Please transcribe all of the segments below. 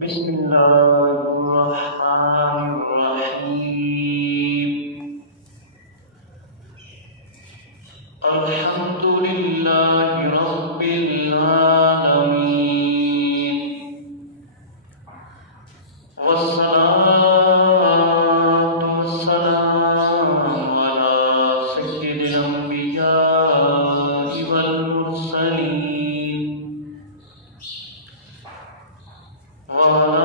بسم الله الرحمن الرحيم. الحمد لله رب العالمين، والصلاة والسلام على سيد الأنبياء والمرسلين وعلى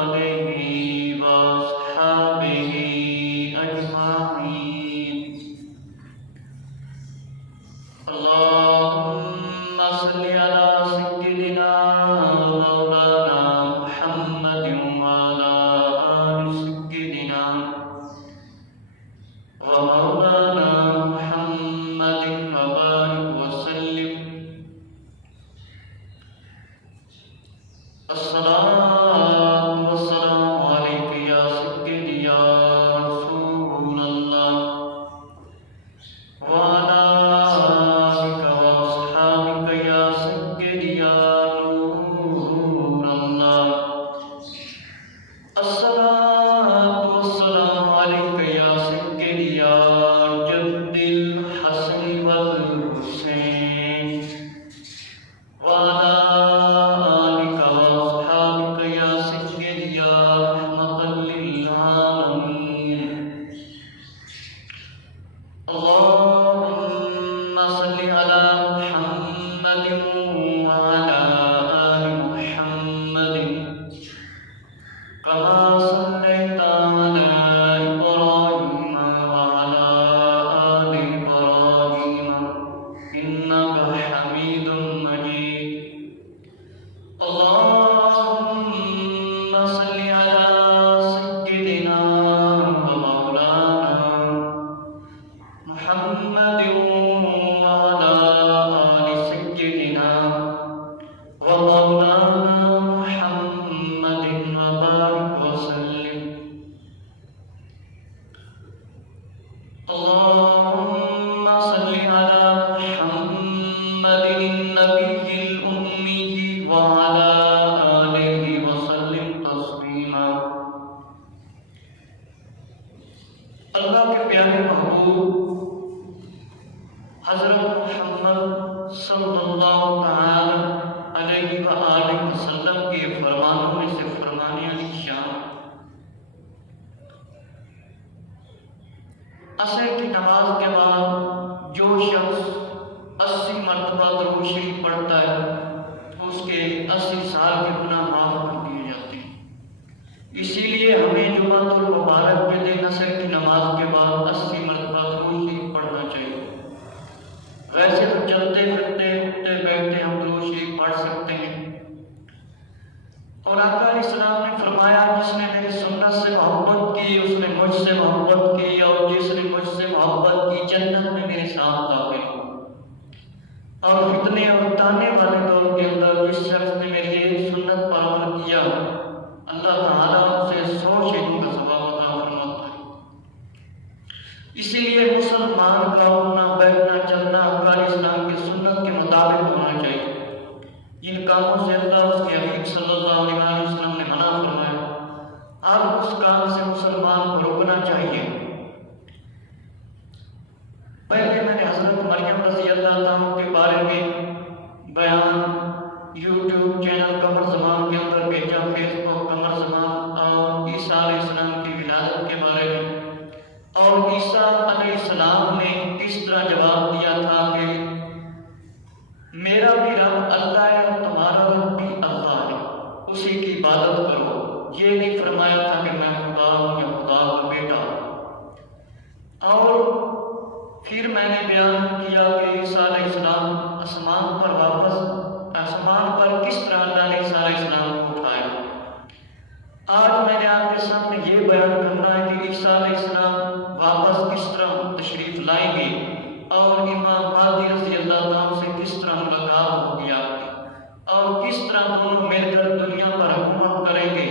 آله وأصحابه أجمعين. اللهم صل على سيدنا مولانا محمد وعلى آل سيدنا ومولانا محمد وبارك وسلم. الصلاة والسلام عليك يا سيدي يا رسول الله وعلى آلك وأصحابك يا سيدي يا نور الله. الصلاة والسلام عليك يا سيدي يا جد الحسن والحسين وعلى آلك وأصحابك يا سيدي يا رحمة للعالمين. اللهم صل على محمد وعلى آل محمد كما صليت على إبراهيم وعلى آل إبراهيم إنك حميد مجيد. اللهم صل على سيدنا ومولانا محمد وعلى آل سيدنا ومولانا محمد وبارك وسلم. اللهم صل على محمد النبي الأمي وعلى آله وسلم تسليما. اللہ کے پیارے محبوب حضرت محمد صلی اللہ تعالی علیہ وآلہ وسلم کے فرمانوں میں سے فرمانے علی شان عصر کی نماز کے بعد جو شخص 80 مرتبہ درود شریف پڑھتا ہے اس کے 80 سال کے گناہ معاف کر دیے جاتے ہیں. اسی لیے ہمیں جمعہ المبارک کے دن عصر کی نماز کے بعد 80 مرتبہ درود شریف پڑھنا چاہیے. ویسے تو چلتے پھرتے اٹھتے بیٹھتے ہم درود شریف پڑھ سکتے ہیں. اور آقا علیہ السلام نے فرمایا جس نے میری سنت سے محبت کی اس نے مجھ سے محبت کی، اور جس نے مجھ سے محبت کی جنت میں میرے ساتھ داخل ہو. اور فتنے اور تانے والے دور کے اندر جس شخص نے میری یہ سنت پر عمل کیا اللہ تعالیٰ اسے 100 شہیدوں کا ثواب عطا فرماتا ہے. اسی لیے مسلمان کا اٹھنا بیٹھنا چلنا آقا علیہ السلام کی سنت کے مطابق ہونا چاہیے. جن کاموں سے اللہ اس کے حبیب صلی اللہ علیہ وسلم نے منع فرمایا اب اس کام سے مسلمان کو روکنا چاہیے. پہلے میں نے حضرت مریم رضی اللہ عنہ کے بارے میں بیان یوٹیوب چینل قمر زمان کے اندر بھیجا، فیس بک قمر زمان، اور عیسیٰ علیہ السلام کی ولادت کے بارے میں، اور عیسیٰ علیہ السلام نے کس طرح جواب دیا تھا کہ میرا بھی رب اللہ ہے اور تمہارا رب بھی اللہ ہے، اسی کی عبادت کرو. یہ نہیں فرمایا تھا کہ میں خدا ہوں یا خدا کا بیٹا ہوں. اور پھر میں نے بیان کیا کہ عیسیٰ علیہ السلام آسمان پر کس طرح اللہ نے عیسیٰ علیہ السلام کو اٹھایا. آج میں نے آپ کے سامنے یہ بیان کرنا ہے کہ عیسیٰ علیہ السلام واپس کس طرح تشریف لائیں گے اور امام مہدی رضی اللہ عنہ سے کس طرح ملاقات ہوگی آپ کی، اور کس طرح دونوں مل کر دنیا پر حکومت کریں گے.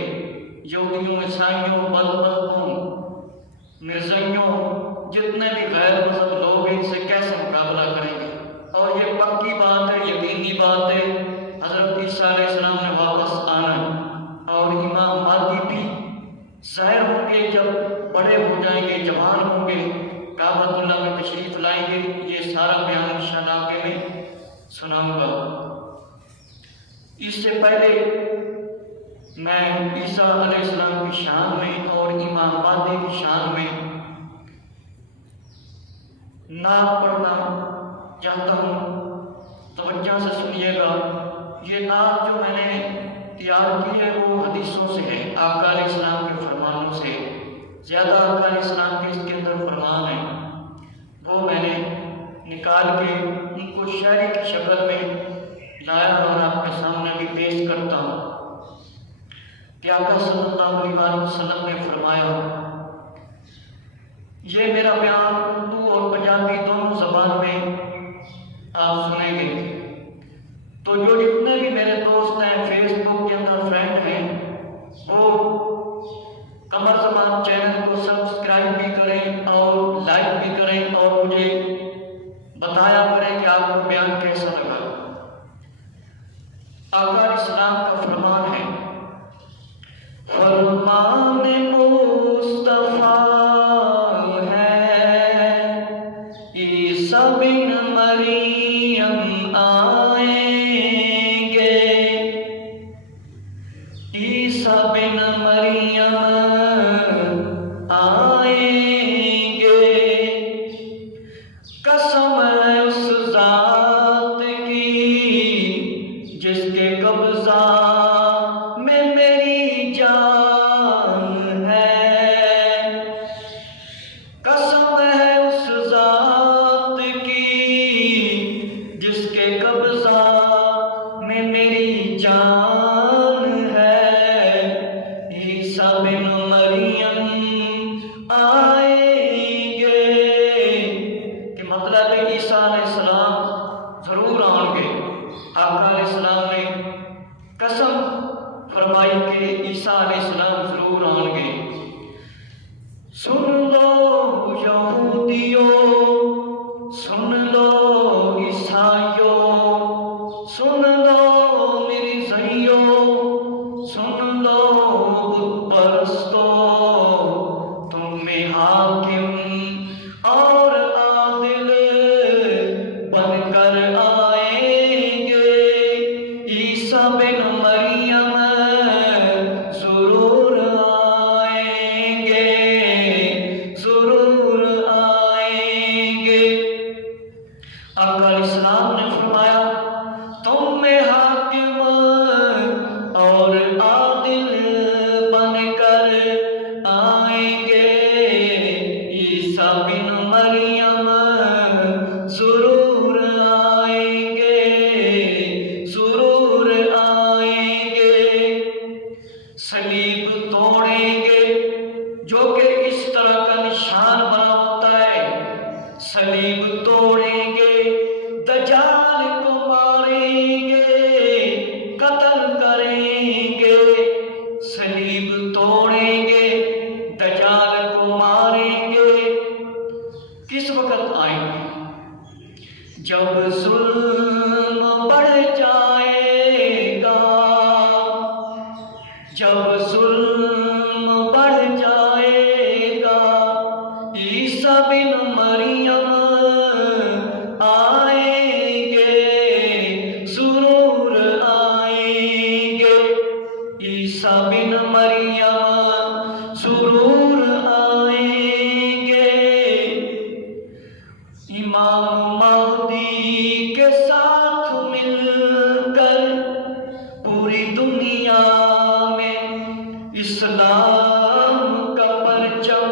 یہودیوں، عیسائیوں، بدمذہبوں، مرزائیوں، جتنے بھی غیر مذہب لوگ ان سے کیسے مقابلہ کریں گے. اور یہ پکی بات ہے، یقینی بات ہے. حضرت گا۔ اس سے پہلے میں عیسیٰ علیہ السلام کی شان میں اور امام مہدی کی شان میں نعت پڑھنا چاہتا ہوں، توجہ سے سنیے گا۔ یہ نعت جو میں نے تیار کی ہے وہ حدیثوں سے ہے، آقا علیہ السلام کے فرمانوں سے، زیادہ آقا علیہ السلام کے اس کے اندر فرمان ہیں، وہ میں نے نکال کے ان کو شاعری کی شکل میں لایا اور آپ کے سامنے بھی پیش کرتا ہوں کہ آقا صلی اللہ علیہ وسلم نے فرمایا، یہ میرا بیان اردو اور پنجابی دونوں زبان میں آپ سنیں گے، تو جو جتنے بھی میرے دوست ہیں فیس بک کے اندر فرینڈ ہیں وہ قمر زمان چینل کو سبسکرائب بھی کریں اور لائک بھی کریں اور مجھے بتایا کریں کہ آپ کو بیان کیسا لگا۔ آقا علیہ السلام کا فرمان ہے، فرمان مصطفیٰ ہے عیسیٰ بن مریم آئیں گے، عیسیٰ بن مریم آئیں گے، قسم ہے اس ذات کی جس کے قبضہ میں میری جان ہے، قسم ہے اس ذات کی جس کے قبضہ میں میری جان ہے، عیسیٰ بن مریم آئیں گے، کہ مطلب ہے عیسیٰ علیہ السلام ضرور آئیں گے۔ آقا علیہ السلام نے قسم فرمائی کہ عیسیٰ علیہ السلام ضرور آئیں گے۔ سن لو یہودیوں، سن لو عیسائیوں، سن لو میری زئیوں، سن لو بت پرستوں، تم میں حاکم اور عادل بن کر آئیں گے، عیسیٰ بن مریم ضرور آئیں گے، ضرور آئیں گے۔ آقا علیہ السلام نے فرمایا، تم میں حاکم اور عادل بن کر آئیں گے، عیسیٰ بن مریم ضرور آئیں گے، ضرور آئیں گے، صلیب توڑیں گے جو کہ اس طرح کا نشان بنا ہوتا ہے، صلیب توڑیں گے، دجال کو ماریں گے، قتل کریں گے، صلیب توڑیں گے، دجال کو ماریں گے۔ کس وقت آئیں گے؟ جب ظلم بڑھ جائے گا، جب ظلم بڑھ جائے گا، عیسیٰ بن مریم آئیں گے، ضرور آئیں گے، عیسیٰ بن مریم ضرور آئیں گے، امام مہدی کے ساتھ مل کر پوری دنیا میں اسلام کا پرچم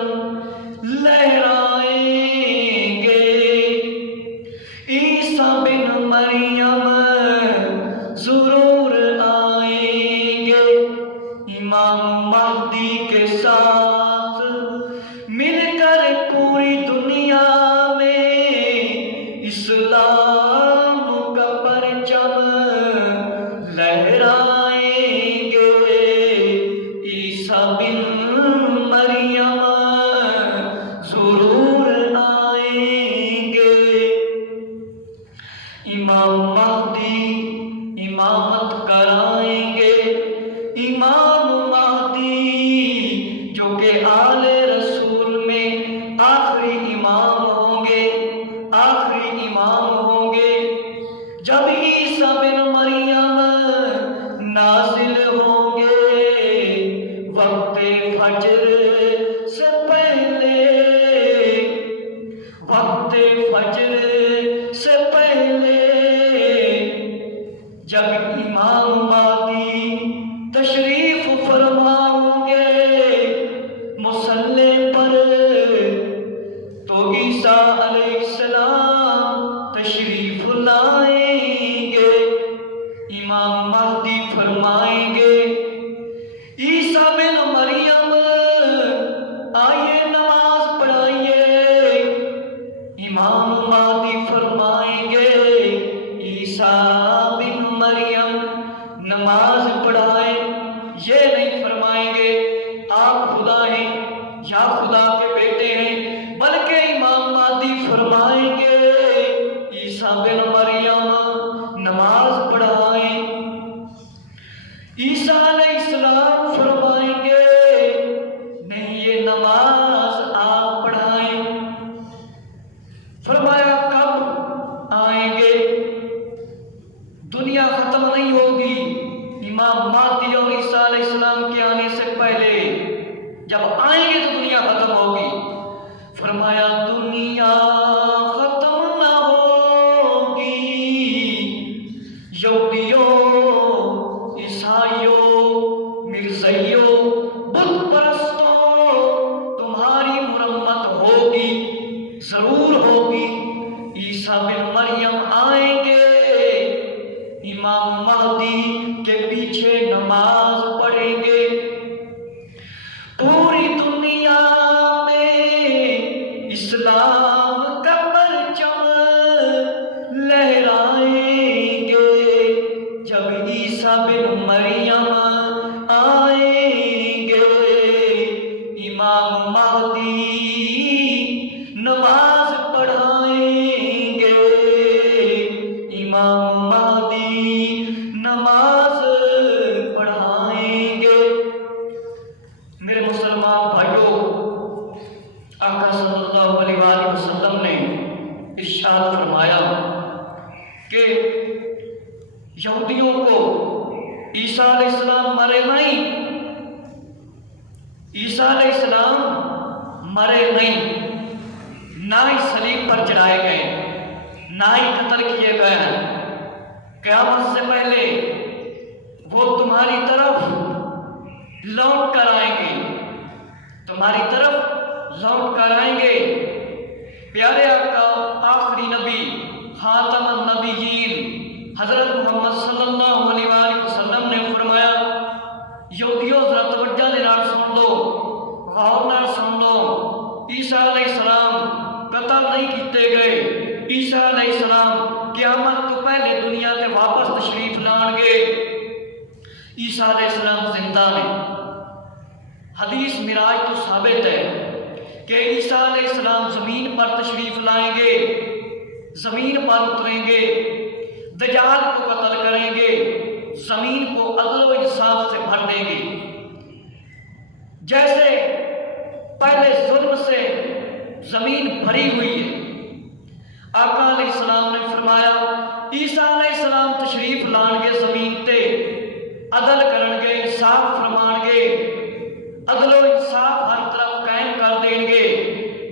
لہرائیں گے، عیسیٰ بن مریم ضرور آئیں گے، امام مہدی کے ساتھ مل کر پوری دنیا میں اسلام کا پرچم لہرائیں گے، عیسیٰ بن مریم ضرور آئیں گے۔ امام مہدی امامت کرائیں گے، امام مہدی جو کہ آل رسول میں آخری امام ہوں گے، آخری امام ہوں گے۔ جب عیسیٰ عیسیٰ بن مریم نازل ہوں گے وقت فجر سے پہلے، وقت فجر سے پہلے، جب امام مہدی تشریف فرماؤں گے مصلی پر، تو عیسیٰ علیہ السلام تشریف لائیں گے۔ امام مہدی فرمائیں گے عیسیٰ بن مریم آئیے نماز پڑھائیے۔ امام مہدی فرمائیں گے عیسیٰ بن مریم نماز پڑھائیں، یہ نہیں فرمائیں گے آپ خدا ہیں یا خدا کے بیٹے ہیں، بلکہ امام مہدی فرمائیں گے عیسیٰ بن مریم نماز پڑھائیں۔ عیسیٰ علیہ السلام فرمائیں گے نہیں، یہ نماز آپ پڑھائیں۔ فرمایا کب آئیں گے؟ دنیا ختم نہیں ہوگی، امام مہدی اور عیسیٰ علیہ السلام کے آنے سے پہلے جب آئیں گے تو دنیا ختم ہوگی۔ فرمایا دنیا ختم نہ ہوگی، یہودیوں، عیسائیوں، مرزائیوں، بت پرستوں، تمہاری مرمت ہوگی، ضرور ہوگی۔ عیسیٰ بن مریم آئیں گے، امام مہدی کے پیچھے نماز پڑھیں گے، پوری دنیا میں اسلام کا پرچم لہرائیں گے۔ جب عیسیٰ بن مریم آئیں گے، امام مہدی نماز پڑھائیں گے، امام مہدی نماز پڑھائیں گے۔ میرے مسلمان بھائیوں، آقا صلی اللہ علیہ وآلہ وسلم نے ارشاد فرمایا کہ یہودیوں کو عیسیٰ علیہ السلام مرے نہیں، عیسیٰ علیہ السلام مرے نہیں، نہ ہی صلیب پر چڑھائے گئے، نہ ہی قتل کیے گئے ہیں۔ قیامت سے پہلے وہ تمہاری طرف لوٹ کر آئیں گے، تمہاری طرف لوٹ کر آئیں گے۔ پیارے آقا آخری نبی خاتم النبیین حضرت محمد صلی اللہ علیہ وآلہ وسلم نے فرمایا یہودیوں ذرا توجہ دے نال سن لو، غور نال سن لو، عیسیٰ علیہ السلام قتل نہیں کیتے گئے، عیسیٰ علیہ السلام قیامت تو پہلے دنیا تے واپس تشریف لان گے۔ عیسیٰ علیہ السلام زندہ نے، حدیث معراج تو ثابت ہے کہ عیسیٰ علیہ السلام زمین پر تشریف لائیں گے، زمین پر اتریں گے، دجال کو قتل کریں گے، زمین کو عدل و انصاف سے بھر دیں گے۔ جیسے پہلے ظلم سے زمین بھری ہوئی ہے، آقا علیہ السلام نے فرمایا عیسیٰ علیہ السلام تشریف لان گے زمین تے، عدل کرن گے، انصاف فرمان گے، عدل و انصاف ہر طرف قائم کر دیں گے۔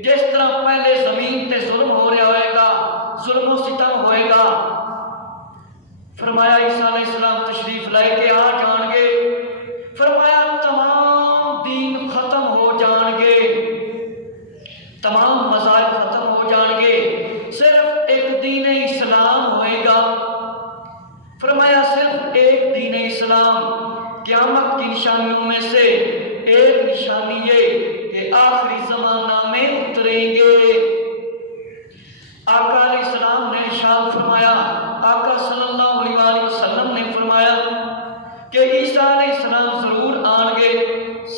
جس طرح پہلے زمین تے ظلم ہو رہا ہوئے گا، ظلم و ستم ہوئے گا، فرمایا عیسیٰ علیہ السلام تشریف لائے کے آ جان گے، فرمایا تمام دین ختم ہو جان گے، تمام مذاہب ختم ہو جان گے، صرف ایک دین اسلام ہوئے گا۔ فرمایا صرف ایک دین اسلام، قیامت کی نشانیوں میں سے ایک نشانی یہ کہ آخری زمانہ میں اتریں گے۔ آقا علیہ السلام نے ارشاد فرمایا، آقا صلی اللہ علیہ وآلہ وسلم نے فرمایا کہ عیسیٰ علیہ السلام ضرور آن گے،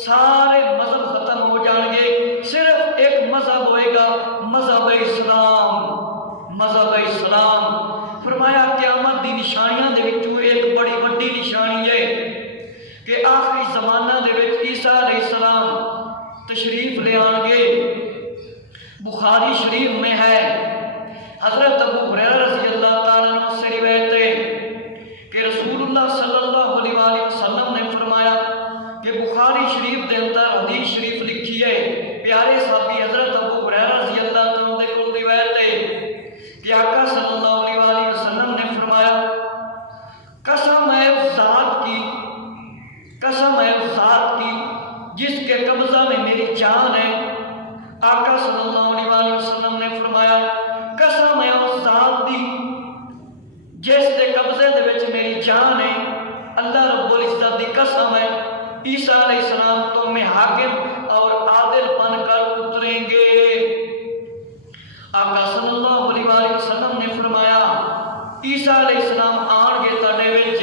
سارے مذہب ختم ہو جان گے، صرف ایک مذہب ہوئے گا، مذہب اسلام، مذہب اسلام۔ فرمایا قیامت دی نشانیاں دے وچوں ایک بڑی وڈی نشانی ہے کہ آخری زمانہ دے وچ عیسیٰ علیہ السلام تشریف لے آن گے۔ بخاری شان ہے، اللہ رب العزت کی قسم ہے، عیسیٰ علیہ السلام تم میں حاکم اور عادل بن کر اتریں گے۔ آقا صلی اللہ علیہ وآلہ وسلم نے فرمایا عیسیٰ علیہ السلام آن گے تانے وچ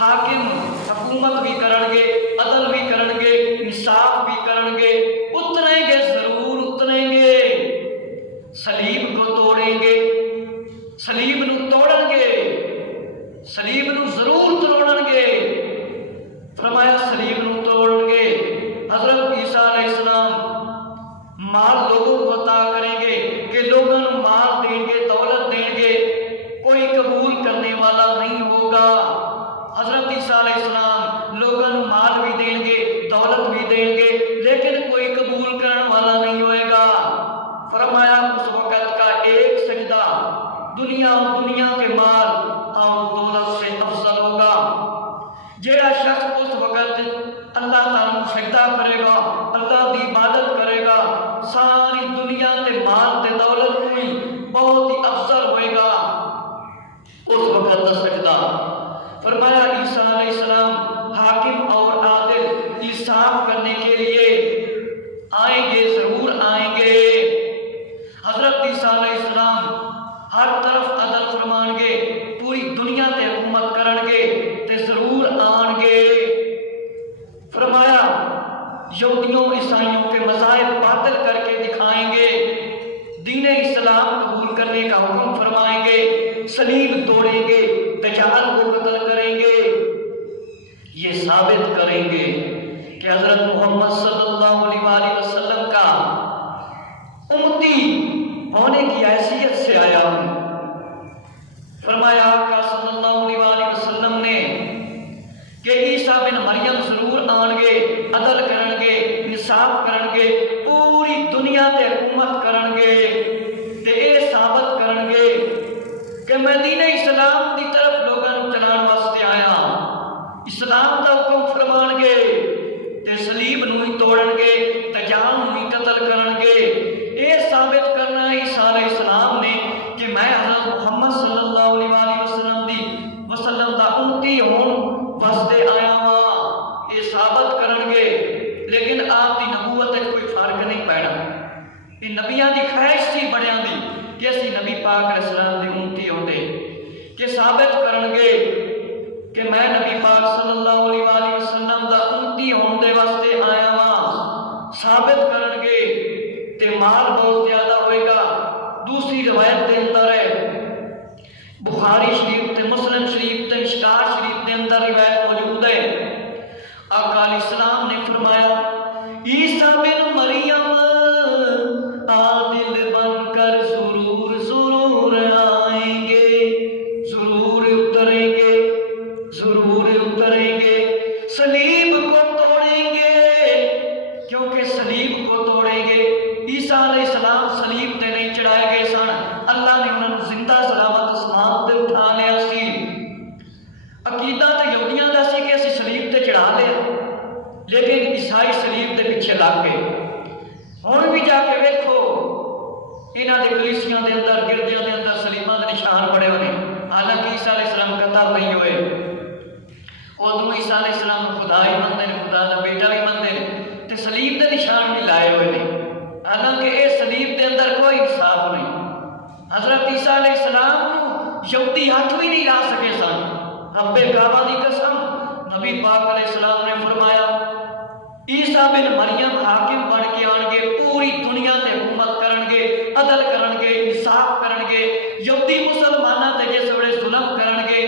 حاکم حکومت بھی کرن گے، عدل بھی کرن گے، انصاف بھی کرن گے، اتریں گے، ضرور اتریں گے، صلیب کو توڑیں گے، صلیب نو توڑن گے، صلیب نو ضرور توڑن گے۔ فرمایا صلیب نو توڑن گے، حضرت عیسیٰ علیہ السلام مال لوگوں کو عطا کریں گے کہ لوگوں کو مال دیں گے، دولت دیں گے، کوئی قبول کرنے والا نہیں ہوگا۔ حضرت عیسیٰ علیہ السلام لوگوں کو مال بھی دیں گے، دولت بھی دیں گے، لیکن کوئی قبول کرنے والا نہیں ہوئے گا۔ فرمایا اس وقت کا ایک سجدہ دنیا کے مال اور دولت سے افضل ہوگا۔ جیڑا شخص اس وقت اللہ تعالیٰ کو سجدہ کرے گا، اللہ کی عبادت کرے گا، ساری دنیا کے مال تے دولت کوئی بہت ہی افضل ہوئے گا اس وقت کا سجدہ۔ فرمایا عیسیٰ علیہ السلام حاکم اور عادل انصاف کرنے کے لیے آئیں گے، ضرور آئیں گے۔ حضرت عیسیٰ علیہ السلام ہر طرف عدل فرمان گے، پوری دنیا تے حکومت کرن گے تے ضرور آن گے۔ فرمایا یہودیوں عیسائیوں کے مذاہب باطل کر کے دکھائیں گے، دین اسلام قبول کرنے کا حکم فرمائیں گے، صلیب توڑیں گے، دجال کو قتل کریں گے، یہ ثابت کریں گے کہ حضرت محمد صلی اللہ علیہ وآلہ وسلم کا امتی ہونے کی حیثیت سے آیا ہوں۔ فرمایا آقا صلی اللہ علیہ وآلہ وسلم نے کہ عیسیٰ بن مریم ضرور آن گے، عدل کرن گے، انصاف کرن گے، پوری دنیا تے حکومت کرن گے تے اے ثابت کرن گے کہ میں دین اسلام دی طرف لوگوں کو چلان واسطے آیا، اسلام دا حکم فرمان گے تے صلیب نو ہی توڑن گے، دجال نو ہی قتل کرن گے۔ اے ثابت کرنا ہے عیسیٰ علیہ السلام نے کہ میں حضرت محمد صلی اللہ علیہ وآلہ وسلم دا امتی ہون واسطے آیا ہاں، یہ ثابت کرن گے۔ لیکن آپ دی نبوت کوئی فرق نہیں پینا، یہ نبیاں دی خواہش سی بڑیاں دی کہ اسی نبی پاک علیہ السلام دی امتی ہوندے، کہ ثابت کرن گے کہ میں نبی پاک صلی اللہ علیہ وآلہ وسلم دا امتی ہون دے واسطے آیا ہاں، ثابت کرن گے تے مال بہت زیادہ ہوئے گا۔ دوسری روایت دے اندر ہے، بخاری شریف تے مسلم شریف تے مشکات شریف دے اندر روایت موجود ہے، آقا علیہ السلام نے فرمایا عیسیٰ بن مریم عادل بن کر ضرور ضرور آئیں گے، ضرور اتریں گے، ضرور اتریں گے، صلیب کو توڑیں گے، کیونکہ صلیب کو توڑیں گے۔ عیسیٰ علیہ السلام صلیب تے نہیں چڑھائے گئے سن، اللہ نے انہوں نے زندہ سلامت اسمان تے اٹھا لیا سی۔ عقیدہ تے یہودیاں دا سی کہ اسی صلیب تے چڑھا لیا، لیکن عیسائی صلیب تے پیچھے لگ گئے۔ ہن بھی جا کے ویکھو انہاں دے کلیسیاں دے اندر، گرجیاں دے اندر صلیباں دے نشان بڑے ہوئے، حالانکہ عیسیٰ علیہ السلام قتل نہیں ہوئے۔ ادوں عیسیٰ علیہ السلام خدا ہی مندے نے، خدا دا بیٹا ہی مندے نے، تے صلیب دے نشان بھی لائے ہوئے نے، حالانکہ اے صلیب دے اندر کوئی انصاف نہیں۔ حضرت عیسیٰ علیہ السلام نو یہودی ہاتھ بھی نہیں لا سکے سن، رب کعبہ دی قسم نبی پاک علیہ السلام نے فرمایا عیسیٰ بن مریم حاکم بن کے آن گے، پوری دنیا تے حکومت کرن گے، عدل کرن گے، انصاف کرن گے، یہودی مسلماناں تے جس ویلے ظلم کرن گے،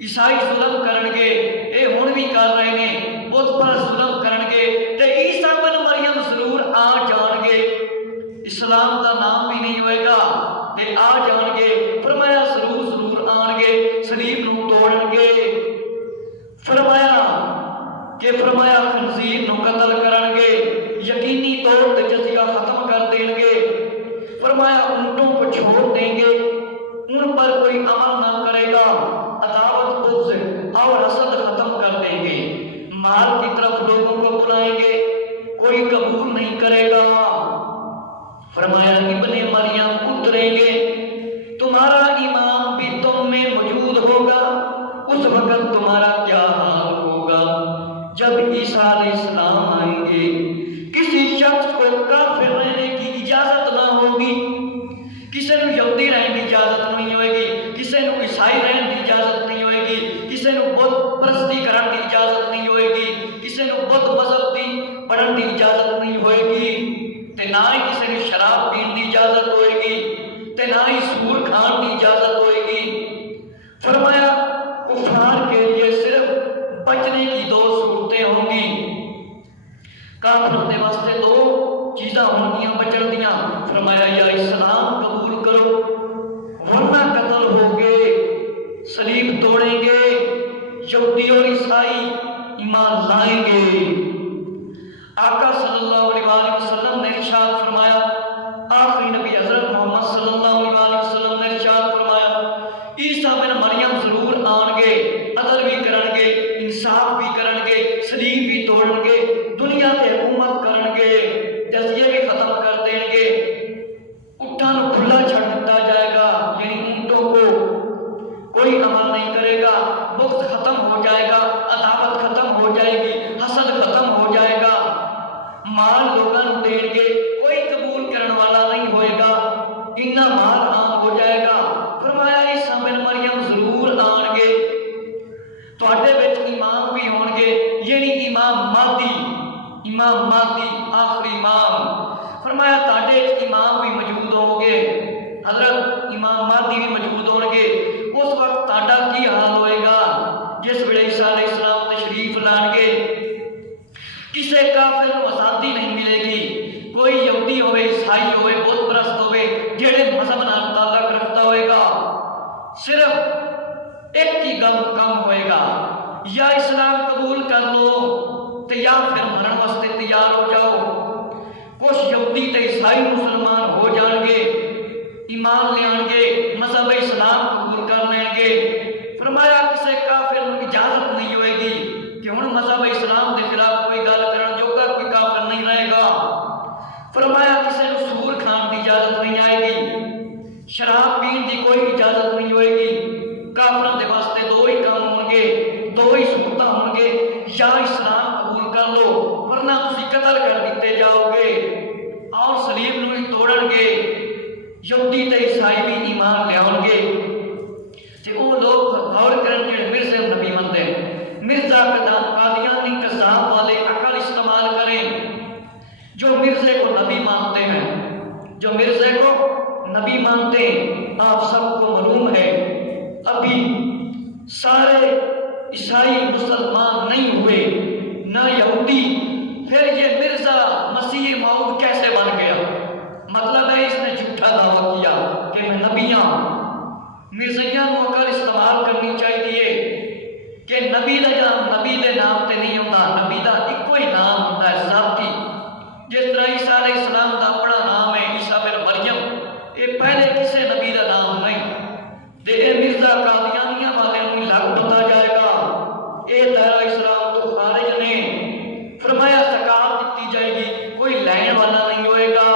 عیسائی ظلم کرن گے، اے ہن بھی کر رہے نے، بت پر ظلم کرن گے تے عیسیٰ بن مریم ضرور آ جان گے، اسلام دا نام بھی نہیں ہوئے گا تے آ جان گے۔ فرمایا ضرور ضرور آن گے، صلیب نو توڑن گے۔ فرمایا خنزیر نو قتل کرن گے، یقینی طور تے جزیہ ختم کر دیں گے۔ فرمایا اونٹوں کو چھوڑ دیں گے، ان پر کوئی عمل نہ کرے گا، عداوت بغض اور حسد ختم کر دیں گے، مال کی طرف لوگوں کو بلائیں گے، کوئی قبول نہیں کرے گا۔ فرمایا ابن مریم اتریں گے، تمہارا امام بھی تم میں موجود ہوگا، اس وقت تمہارا کیا حال ہوگا جب عیسیٰ علیہ السلام آئیں گے؟ کسی شخص کو کافر رہنے کی اجازت نہ ہوگی، کسی نو یہودی رہنے کی اجازت نہیں ہوئے گی، کسی نو عیسائی رہنے کی اجازت نہیں ہوئے گی، کسی نو بت پرستی کرنے کی اجازت نہیں ہوئے گی، کسی نو بت مذہب کی پڑھن کی اجازت نہیں ہوئے گی، تے نہ ہی کسی نو شراب پین کی اجازت ہوئے گی، تے نہ ہی سور کھان کی اجازت ہوئے گی۔ فرمایا کفار کے لیے صرف بچنے کی دو صورتیں ہوں گی، کافروں کے واسطے دو چیزاں ہوں گی بچن دیاں۔ فرمایا یا اسلام قبول کرو ورنہ قتل ہوگے، صلیب توڑیں گے، یہودی اور عیسائی ایمان لائیں گے۔ آقا صلی اللہ علیہ وآلہ وسلم نے ارشاد فرمایا، آخری نبی حضرت محمد صلی اللہ علیہ وآلہ وسلم نے ارشاد فرمایا، عیسیٰ بن مریم ضرور آن گے، عدل بھی کرن گے، انصاف بھی کرن گے، صلیب بھی توڑن گے، دنیا تے حکومت کرن گے، جزیے بھی ختم کر دیں گے، اٹھاں نو کھلا چھڑ دیتا جائے گا، یعنی اونٹوں کو کوئی عمل نہیں کرے گا، بغض ختم ہو جائے گا، عداوت ختم ہو جائے گی، حسد ختم ہو جائے گا، مال لوگاں دیں گے، کوئی قبول کرن والا نہیں ہوئے گا، اتنا مال عام ہو جائے گا۔ فرمایا عیسیٰ بن مریم ضرور آن گے، تواڈے وچ امام بھی ہون گے، یعنی امام مہدی آخری امام۔ فرمایا تواڈے امام بھی موجود ہوں گے، حضرت امام مہدی بھی موجود ہون گے۔ اس وقت تواڈا کی حال ہوئے گا جس ویلے عیسیٰ علیہ السلام تشریف لان گے؟ کسے کافر کو آزادی نہیں ملے گی، کوئی یہودی ہوئے، عیسائی ہوئے، بت پرست ہوئے، جڑے مذہب نال تعلق رکھتا ہوئے گا، صرف ایک ہی گل کم ہوئے گا، یا اسلام قبول کر لو تے یا پھر مرن واسطے تیار ہو جاؤ۔ کچھ یہودی تے عیسائی مسلمان ہو جان گے، ایمان لے آن گے، مذہب اسلام قبول کر لیں گے۔ فرمایا کسے کافر کو اجازت نہیں ہوئے گی کہ ہن مذہب اسلام کے خلاف کوئی گل کرن جوگا کوئی کافر نہیں رہے گا۔ فرمایا کسے کو سور کھان کی اجازت نہیں آئے گی، شراب پین کی کوئی اجازت نہیں ہوئے گی۔ کافروں کے واسطے دو ہی کام ہوں گے، دو ہی صورتیں ہوں گے، یا اسلام قبول کر لو ورنہ تسی قتل کر دیتے جاؤ گے، اور صلیب نو ہی توڑن گے، یہودی تے عیسائی بھی ایمان لے آؤ گے۔ تے وہ لوگ غور کرن جڑے مرزے نبی مندے، مرزا قادیانی کذاب والے عقل استعمال کریں، جو مرزے کو نبی مانتے ہیں، جو مرزے کو نبی مانتے ہیں۔ آپ سب کو معلوم ہے ابھی سارے عیسائی مسلمان نہیں ہوئے، نہ یہودی، پھر یہ مرزا مسیح موعود کیسے بن گیا؟ مطلب ہے اس نے جھوٹا دعویٰ کیا کہ میں نبی ہوں۔ مرزیاں کو عقل استعمال کرنی چاہیے کہ نبی دا نام نبی دے نام تے نہیں ہوتا، نبی دا ایک ہی نام ہوتا ہے ذاتی۔ جس طرح عیسیٰ علیہ السلام دا اپنا نام ہے عیسیٰ بن مریم، یہ پہلے کسے نبی دا نام نہیں، تے اے مرزا قادیانیہ والے نوں لگ پتا جائے گا اے دائرہ اسلام تو خارج نے۔ فرمایا زکات دیتی جائے گی، کوئی لین والا نہیں ہوئے گا۔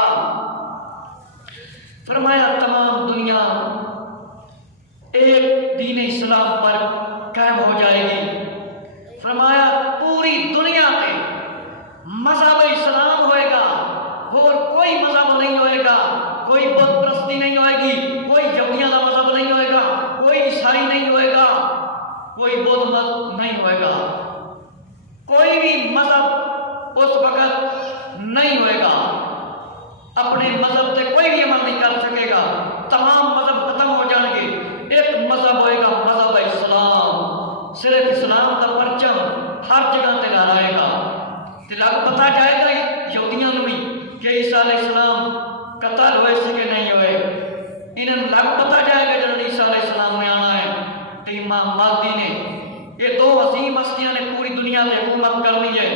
فرمایا تمام دنیا ایک دین اسلام پر قائم ہو جائے گی۔ فرمایا پوری دنیا میں مذہب اسلام ہوئے گا، اور کوئی مذہب نہیں ہوئے گا، کوئی بت پرستی نہیں ہوئے گی، کوئی یہودیوں کا مذہب نہیں ہوئے گا، کوئی عیسائی نہیں ہوئے گا، کوئی بدھ مت نہیں ہوئے گا، کوئی بھی مذہب اس وقت نہیں ہوئے گا، اپنے مذہب سے کوئی بھی عمل نہیں کر سکے گا، تمام مذہب ختم ہو جائیں گے، ایک مذہب ہوئے گا، مذہب اسلام، صرف اسلام کا پرچم ہر جگہ تے لہرائے گا۔ تے لگ پتا جائے گا یہودیاں نوں بھی کہ عیسیٰ علیہ السلام قتل ہوئے سے کہ نہیں ہوئے، انہوں لگ پتا جائے گا جب عیسیٰ علیہ السلام نے آنا ہے۔ تے امام مہدی نے، یہ دو عظیم ہستیاں نے پوری دنیا میں حکومت کرنی ہے۔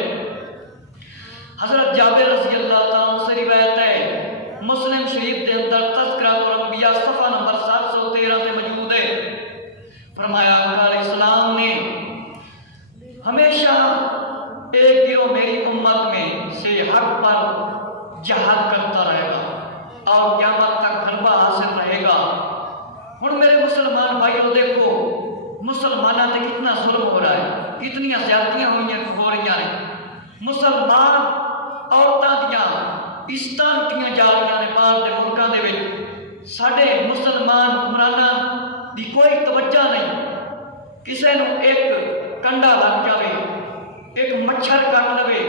حضرت جابر رضی اللہ تعالیٰ عنہ سے روایت ہے، مسلم شریف کے اندر تذکرۃ الانبیاء صفحہ نمبر 713 سے موجود ہے۔ فرمایا آقا علیہ السلام نے ہمیشہ ایک گروہ میری امت میں سے حق پر جہاد کرتا رہے گا اور قیامت تک غلبہ حاصل رہے گا۔ ہن میرے مسلمان بھائیوں دیکھو مسلمانوں تے کتنا ظلم ہو کتنی زیادتیاں ہوئی ہو رہی ہیں، مسلمان عورتوں دیا عزتاں کیتیاں جا رہی ہیں باہر کے ملکوں کے وچ، ساڈے مسلمان حکمراناں دی کوئی توجہ نہیں، کسے نو ایک کنڈا لگ جاوے، ایک مچھر کٹ لوے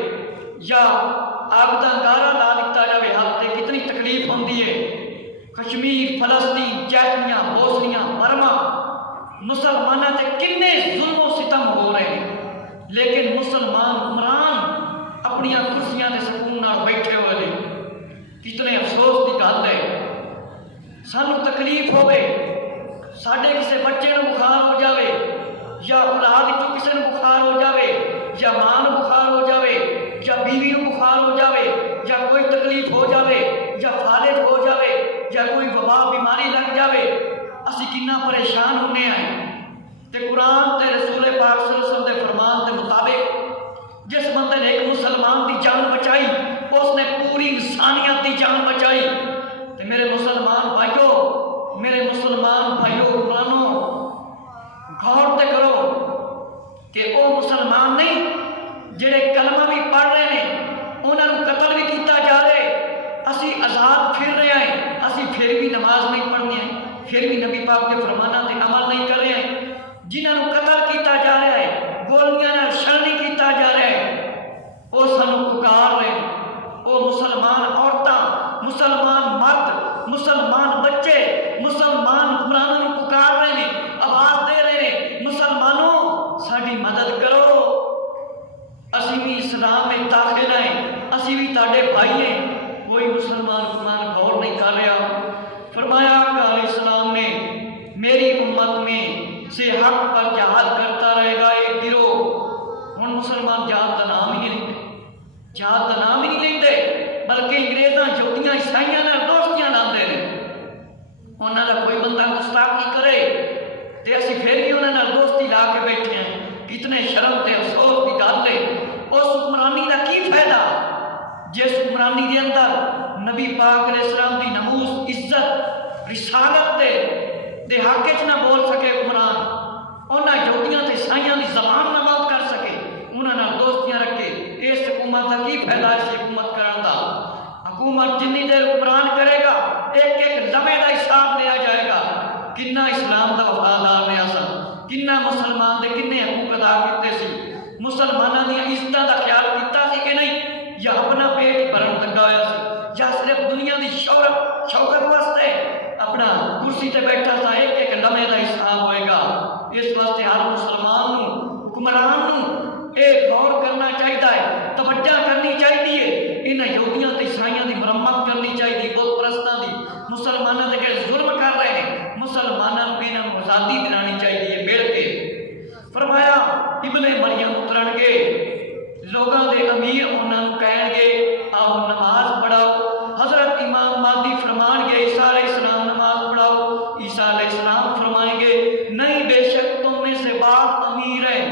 یا آگ دا گارا لا دیتا جاوے ہاتھ تے کتنی تکلیف ہوندی ہے۔ کشمیر، فلسطین، چیچنیا، بوسنیا، برما، مسلمانوں تے کنے ظلم و ستم ہو رہے ہیں، لیکن مسلمان حکمران اپنی کرسیاں دے سکون نال بیٹھے ہوئے ہیں۔ کتنے افسوس کی گل ہے، سانو تکلیف ہوئے، ساڈے کسے بچے نو بخار ہو جاوے یا اولاد چوں کسے نو بخار ہو جاوے یا ماں نو بخار ہو جاوے یا بیوی نو بخار ہو جاوے یا کوئی تکلیف ہو جاوے یا فالج ہو جاوے یا کوئی وبا بیماری لگ جاوے، اسی کنا پریشان ہونے آئے۔ تے قرآن تے رسول پاک صلی اللہ علیہ وسلم دے فرمان دے مطابق جس بندے نے ایک مسلمان دی جان بچائی اس نے پوری انسانیت دی جان بچائی۔ تے میرے مسلمان بھائیو، میرے مسلمان بھائیو حکمرانوں، غور تے کرو کہ وہ مسلمان نہیں جڑے کلمہ بھی پڑھ رہے ہیں، انہوں نے قتل بھی کیتا جا رہے، اسی آزاد پھر رہے ہیں، اسی پھر بھی نماز نہیں پڑھنی ہے، پھر بھی نبی پاک کے فرمانہ تے عمل نہیں کر رہے ہیں۔ جنہوں نے قتل کیتا جا رہا ہے، گولیاں نال شرنی کیتا جا رہا ہے، وہ سانو پکار رہے ہیں۔ وہ مسلمان عورتاں، مسلمان مرد، مسلمان بچے، مسلمان حکمرانوں نے پکار رہے ہیں، آواز دے رہے ہیں، مسلمانوں ساڈی مدد کرو، اسی بھی اسلام میں داخل ہیں، اسی بھی تاڈے بھائی ہیں۔ کوئی مسلمان حکمران غور نہیں کر رہا۔ فرمایا آقا علیہ السلام نے میری امت میں سے حق پر جہاد کرتا رہے گا ایک گروہ۔ ہن مسلمان جہاد کا نام ہی نہیں لیندے، جہاد کا نام ہی نہیں لیندے، بلکہ انگریزاں یہودیاں عیسائیاں نال دوستیاں لاندے نے۔ انہاں دا کوئی بندہ گستاخی کرے تے اسی پھر بھی انہاں نال دوستی لا کے بیٹھے ہیں۔ کتنے شرم تے افسوس کی گل ہے۔ اس حکمرانی دا کی فائدہ جس حکمرانی دے اندر نبی پاک علیہ السلام دی نموز، عزت، رسالت دے حق وچ نہ بول سکے حکمران، انہاں یہودیاں تے عیسائیاں دی زبان نہ بند کر سکے، انہاں نال دوستیاں رکھے، اس حکومت کا کی فائدہ اس حکومت کرن دا؟ حکومت جنی دیر حکمران کرے گا ایک ایک لمحے دا حساب لیا جائے گا، کنا اسلام دا وفادار نے اساں، کنا مسلمان دے کنے حقوق ادا کیتے سی، مسلماناں دی عزتاں دا خیال کیتا سی کہ نہیں، یا اپنا پیٹ بھرن لگا ہوا سی، یا صرف دنیا دی شوکت واسطے اپنا کرسی تے بیٹھا تھا۔ ایک ایک لمحے دا حساب ہوئے گا۔ اس واسطے ہر مسلمان نو، حکمران نو اے غور کرنا چاہیے، توجہ کرنی چاہیے، انہاں یہودیاں تے عیسائیاں دی مرمت کرنی چاہیے، بت پرستاں دی، مسلماناں تے کہ ظلم کر رہے ہیں، مسلماناں نو انہاں نو آزادی دلانی چاہیے مل کے۔ فرمایا ابن مریم اترن گے، لوگاں دے امیر انہاں نو کہن گے آؤ نماز پڑھاؤ۔ حضرت امام مہدی فرمان گے عیسیٰ علیہ السلام نماز پڑھاؤ، عیسیٰ علیہ السلام فرمائیں گے نہیں، بے شک تم میں سے بعض امیر ہیں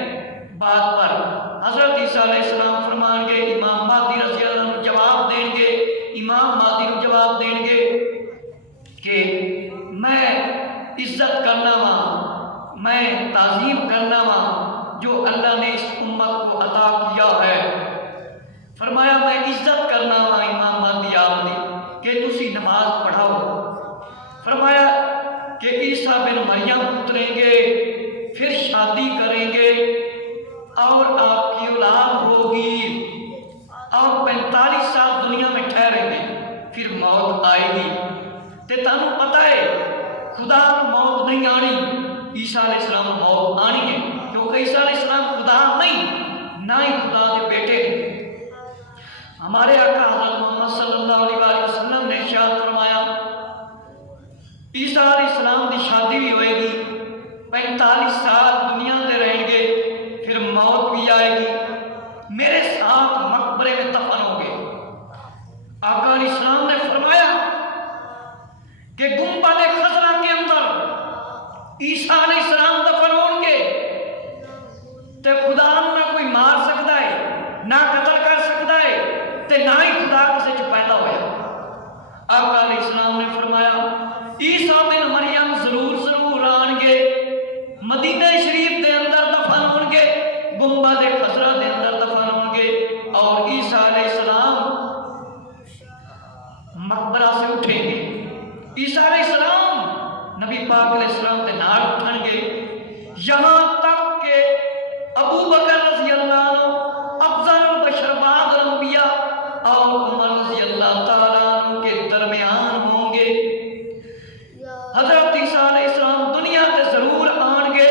بات پر۔ حضرت عیسیٰ علیہ السلام فرمان گے، امام مہدی رضی اللہ عنہ جواب دیں گے، امام مہدی کو جواب دیں گے کہ میں عزت کرنا وا، میں تعظیم کرنا وا جو اللہ نے اس امت کو عطا کیا ہے۔ فرمایا میں عزت کرنا وا امام مہدی آپ دی کہ تسی نماز پڑھاؤ۔ فرمایا کہ عیسیٰ بن مریم اتریں گے، پھر شادی کریں گے اور آپ کی اولاد ہوگی اور 45 سال دنیا میں ٹھہریں گے، پھر موت آئے گی۔ تے تانوں پتہ ہے خدا کو موت نہیں آنی، عیسیٰ علیہ السلام موت آنی ہے، کیونکہ عیسیٰ علیہ السلام خدا نہیں، نہ ہی خدا دے بیٹے ہیں۔ ہمارے آقا حضرت محمد صلی اللہ علیہ وسلم نے ارشاد فرمایا عیسیٰ علیہ السلام دی شادی بھی ہوئے گی، 45 سال دنیا تے رہیں گے، پھر موت بھی آئے گی، میرے ساتھ مقبرے میں دفن ہوں گے۔ آقا علیہ السلام نے فرمایا کہ گنبد خضرا کے اندر عیسیٰ علیہ السلام دفن ہوں گے، تے خدا نہ کوئی مار سکتا ہے، نہ قتل کر سکتا ہے، تے نہ ہی گنبد خضرا دے اندر دفن ہوں گے اور عیسیٰ علیہ السلام مقبرہ سے اٹھیں گے. عیسیٰ علیہ السلام نبی پاک علیہ السلام کے نال اٹھن گے یہاں تک کہ ابو بکر رضی اللہ عنہ افضل البشر بعد الانبیاء اور عمر رضی اللہ تعالیٰ عنہ کے درمیان ہوں گے. حضرت عیسیٰ علیہ السلام دنیا تے ضرور آن گے.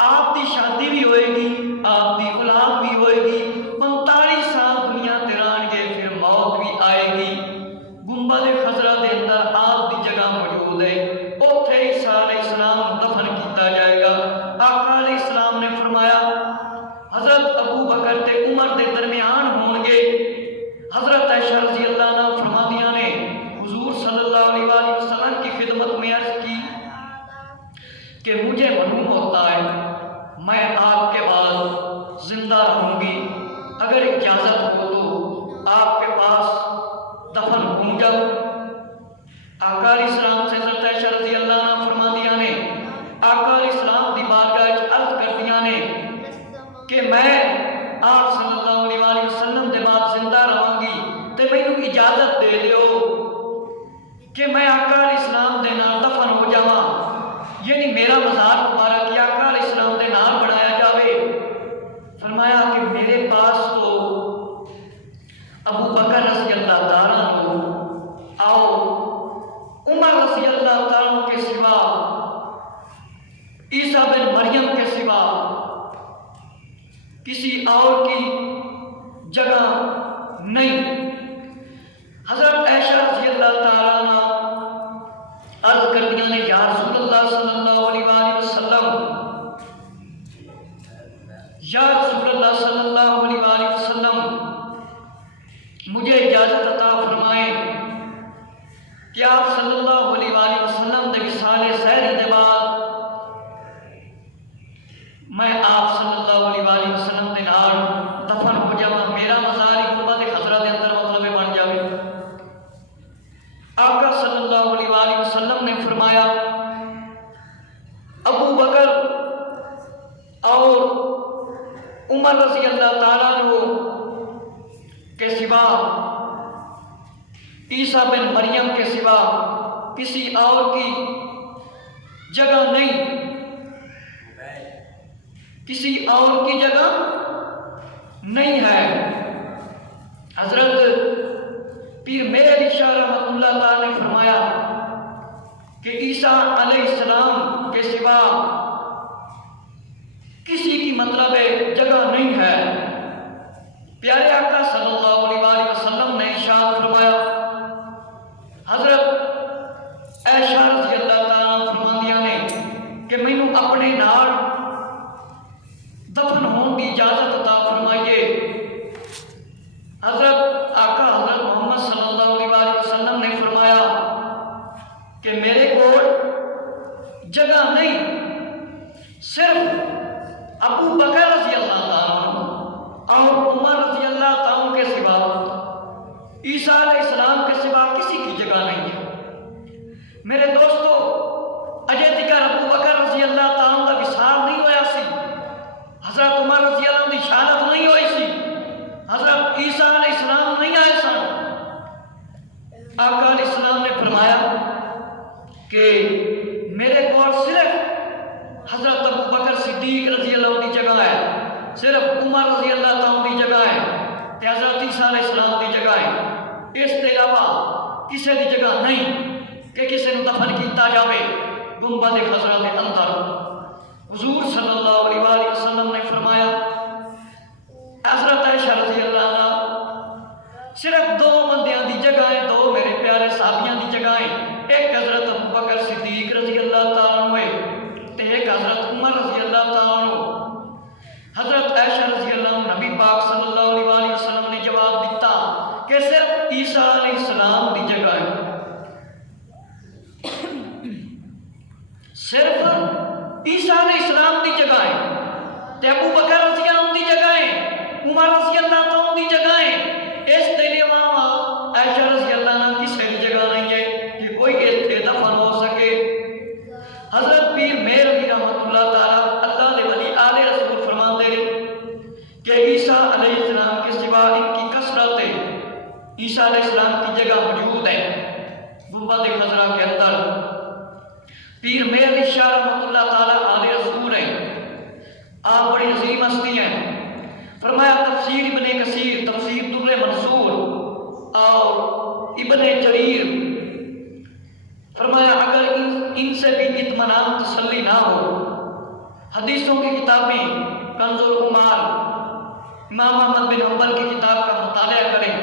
آپ دی شادی بھی ہوئے گی, آپ دی اولاد بھی ہوئے گی, 45 سال دنیا تے رہن گے, پھر موت بھی آئے گی. گنبد خضرا دے اندر آپ دی جگہ موجود ہے, اوتھے عیسیٰ علیہ السلام دفن کیتا جائے گا. آقا علیہ السلام نے فرمایا حضرت ابو بکر تے عمر دے درمیان ہون گے. حضرت عائشہ رضی اللہ عنہ فرماندیاں نے حضور صلی اللہ علیہ وآلہ وسلم کی خدمت میں عرض کی کہ مجھے معلوم ہوتا ہے میں آپ کے بعد زندہ رہوں گی, اگر اجازت ہو تو آپ کے پاس دفن ہوں جاؤں. آقا علیہ السلام سے حضرت عائشہ رضی اللہ عنہ فرماندیاں نے آقا علیہ السلام دی بارگاہ عرض کردیاں نے کہ میں آپ صلی اللہ علیہ وآلہ وسلم دے بعد زندہ رہوں گی تے مینوں اجازت دے دیو کہ میں آقا علیہ السلام دے نال دفن ہو جاواں, یعنی میرا مزار مبارک آقا علیہ السلام دے نال بنایا جاوے. فرمایا کہ میرے پاس تو ابو بکر رضی اللہ تعالیٰ عنہ اور عمر رضی اللہ تعالیٰ عنہ کے سوا, عیسیٰ بن مریم کے سوا کسی اور کی جگہ نہیں. حضرت عائشہ رضی اللہ تعالیٰ عنہ عرض کردیاں نے یا رسول اللہ صلی اللہ علیہ وآلہ وسلم, یا رسول اللہ صلی اللہ علیہ وآلہ وسلم مجھے اجازت عطا فرمائیں کہ آپ صلی اللہ علیہ وآلہ وسلم دے وصال سحری دے بعد میں آپ صلی اللہ علیہ وآلہ وسلم دے نال دفن ہو جاواں, میرا مزار گنبد خضرا دے اندر مطلب بن جاوے. آقا صلی اللہ علیہ وآلہ وسلم نے فرمایا ابو بکر اور عمر رضی اللہ تعالیٰ عنہ کے سوا, عیسیٰ بن مریم کے سوا کسی اور کی جگہ نہیں, کسی اور کی جگہ نہیں ہے. حضرت پیر میرے علی شاہ رحمۃ اللہ تعالی نے فرمایا کہ عیسیٰ علیہ السلام کے سوا کسی کی مطلب جگہ نہیں ہے. پیارے آقا صلی اللہ علیہ وآلہ وسلم نے ارشاد فرمایا, حضرت عائشہ رضی اللہ تعالیٰ فرماندیاں نے کہ مینوں اپنے نال دفن ہون کی اجازت عطا فرمائیے. حضرت آقا حضرت محمد صلی اللہ علیہ وآلہ وسلم نے فرمایا کہ میرے کو جگہ نہیں, صرف ابو بکر رضی اللہ تعالیٰ اور عمر رضی اللہ تعالیٰ کے سوا, عیسیٰ علیہ السلام کے سوا کسی کی جگہ نہیں ہے. میرے دوستو, اجے تکر ابو بکر رضی اللہ تعالیٰ کا وصال نہیں ہویا سی, حضرت عمر رضی اللہ عنہ کی شہادت نہیں ہوئی سی, حضرت عیسیٰ علیہ السلام نہیں آئے سن. آقا علیہ السلام نے فرمایا کہ میرے کو صرف حضرت ابو بکر صدیق رضی اللہ عنہ کی جگہ ہے, صرف عمر رضی اللہ تعالیٰ کی جگہ ہے, تے حضرت عیسیٰ علیہ السلام کی جگہ ہے. اس کے علاوہ کسی کی جگہ نہیں کہ کسی نے دفن کیتا جاوے گنبد خضرا دے اندر. حضور صلی اللہ علیہ وآلہ وسلم نے فرمایا حضرت عائشہ رضی اللہ عنہ صرف دو بندیاں دی جگہ ہے, دو میرے پیارے صحابیاں دی جگہ ہے, ایک حضرت ابو بکر صدیق رضی اللہ تعالیٰ عنہ تے ایک حضرت عمر رضی اللہ تعالیٰ عنہ. حضرت عائشہ رضی اللہ عنہ نبی پاک صلی اللہ علیہ وآلہ وسلم نے جواب دیتا کہ صرف عیسیٰ علیہ السلام دی جگہ ہے, صرف عیسیٰ علیہ السلام دی جگہ ہے. تے ابو بکر کہ عیسیٰ علیہ السلام کے سوا ان کی کثرت عیسیٰ علیہ السلام کی جگہ موجود ہے گنبد خضرا کے اندر۔ پیر میر علی شاہ رحمۃ اللہ تعالیٰ علیہ رسول ہیں، آپ بڑی عظیم ہستی ہیں۔ فرمایا تفسیر ابن کثیر، تفسیر در منصور اور ابن جریر، فرمایا اگر ان سے بھی اطمینان تسلی نہ ہو، حدیثوں کی کتابیں کنز العمال امام احمد بن حنبل کی کتاب کا مطالعہ کریں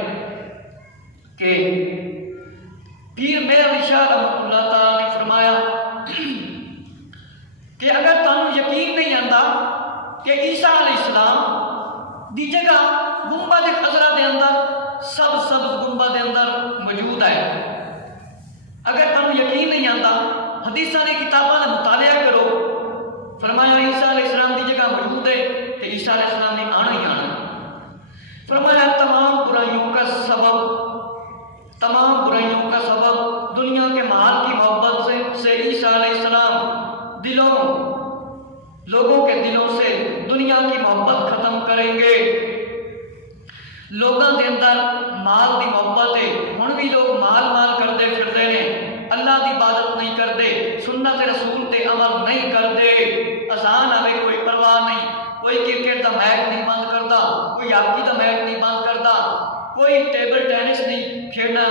کہ پیر میر علی شاہ رحمۃ اللہ تعالیٰ نے فرمایا کہ اگر تانوں یقین نہیں آتا کہ عیسیٰ علیہ السلام دی جگہ گنبد خضرا دے اندر سبز گنبد دے اندر موجود ہے، اگر تانوں یقین نہیں آتا حدیثاں دی کتاباں دا مطالعہ کرو۔ فرمایا عیسیٰ علیہ السلام دی جگہ موجود ہے کہ عیسیٰ علیہ السلام نے آنا ہی آنا۔ فرمایا تمام برائیوں کا سبب دنیا کے مال کی محبت سے عیسیٰ علیہ السلام لوگوں کے دلوں سے دنیا کی محبت ختم کریں گے۔ لوگوں کے اندر مال دی محبت ہے، ہن بھی لوگ مال کرتے پھرتے ہیں، اللہ دی عبادت نہیں کرتے، سنت رسول تے عمل نہیں کرتے، اذان آوے کوئی پرواہ نہیں، کوئی کرکٹ دا میچ نہیں بند کرتا، کوئی ہاکی دا میچ نہیں بند کرتا، کوئی ٹیبل ٹینس نہیں کھیلنا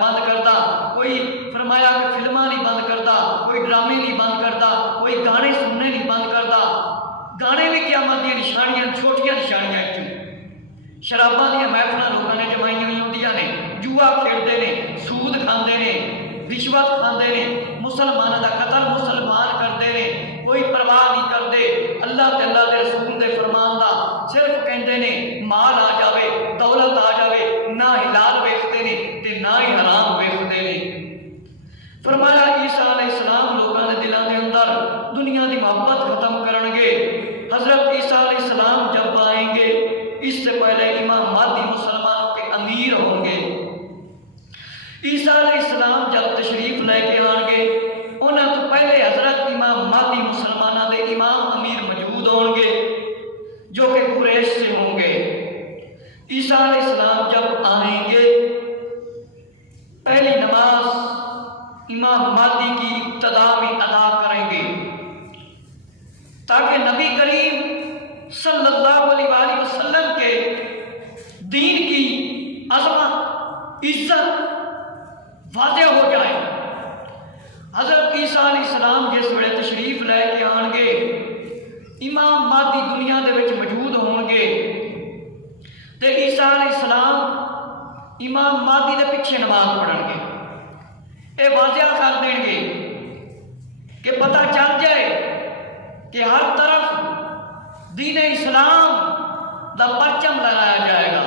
بند کرتا، کوئی فرمایا کہ فلماں نہیں بند کرتا، کوئی ڈرامے نہیں بند کرتا، کوئی گانے سننے نہیں بند کرتا۔ گانے بھی قیامت دی نشانیاں، چھوٹیاں نشانیاں کیوں؟ شراباں دیا محفلاں لوگوں نے جمائی ہوئی ہوندیاں نے، جوا کھیلتے نے، سود کھاندے نے، رشوت کھاندے نے، مسلمانوں دا قتل مسلمان کرتے نے، کوئی پرواہ نہیں کرتے اللہ تے اللہ دے رسول دے فرمان دا، صرف کہندے نے مال آ جاوے، دولت آ جاوے، نہ حلال ویکھتے نے تے نہ ہی حرام ویکھتے نے۔ فرمایا عیسیٰ علیہ السلام لوگوں دے دلاں دے اندر دنیا دی محبت ختم کرن گے۔ حضرت عیسیٰ علیہ السلام جب آئیں گے اس سے پہلے امام مہدی مسلمانوں کے امیر ہوں گے۔ عیسیٰ علیہ السلام جب تشریف لے کے آن گے انہاں تو پہلے حضرت امام مہدی مسلمانوں دے امام امیر موجود ہوں گے جو کہ قریش سے ہوں گے۔ عیسیٰ علیہ السلام جب آئیں گے پہلی نماز امام مہدی کی ابتدا میں ادا کریں گے تاکہ نبی کریم صلی اللہ علیہ وآلہ وسلم کے دین کی عظمت عزت واضح ہو جائے۔ حضرت عیسیٰ علیہ السلام جس ویلے تشریف لے کے آن گے امام مہدی دنیا دے وچ موجود ہون گے تے عیسیٰ علیہ السلام امام مہدی دے پیچھے نماز پڑھن گے۔ اے واضح کر دیں گے کہ پتہ چل جائے کہ ہر طرف دین اسلام دا پرچم لہرایا جائے گا۔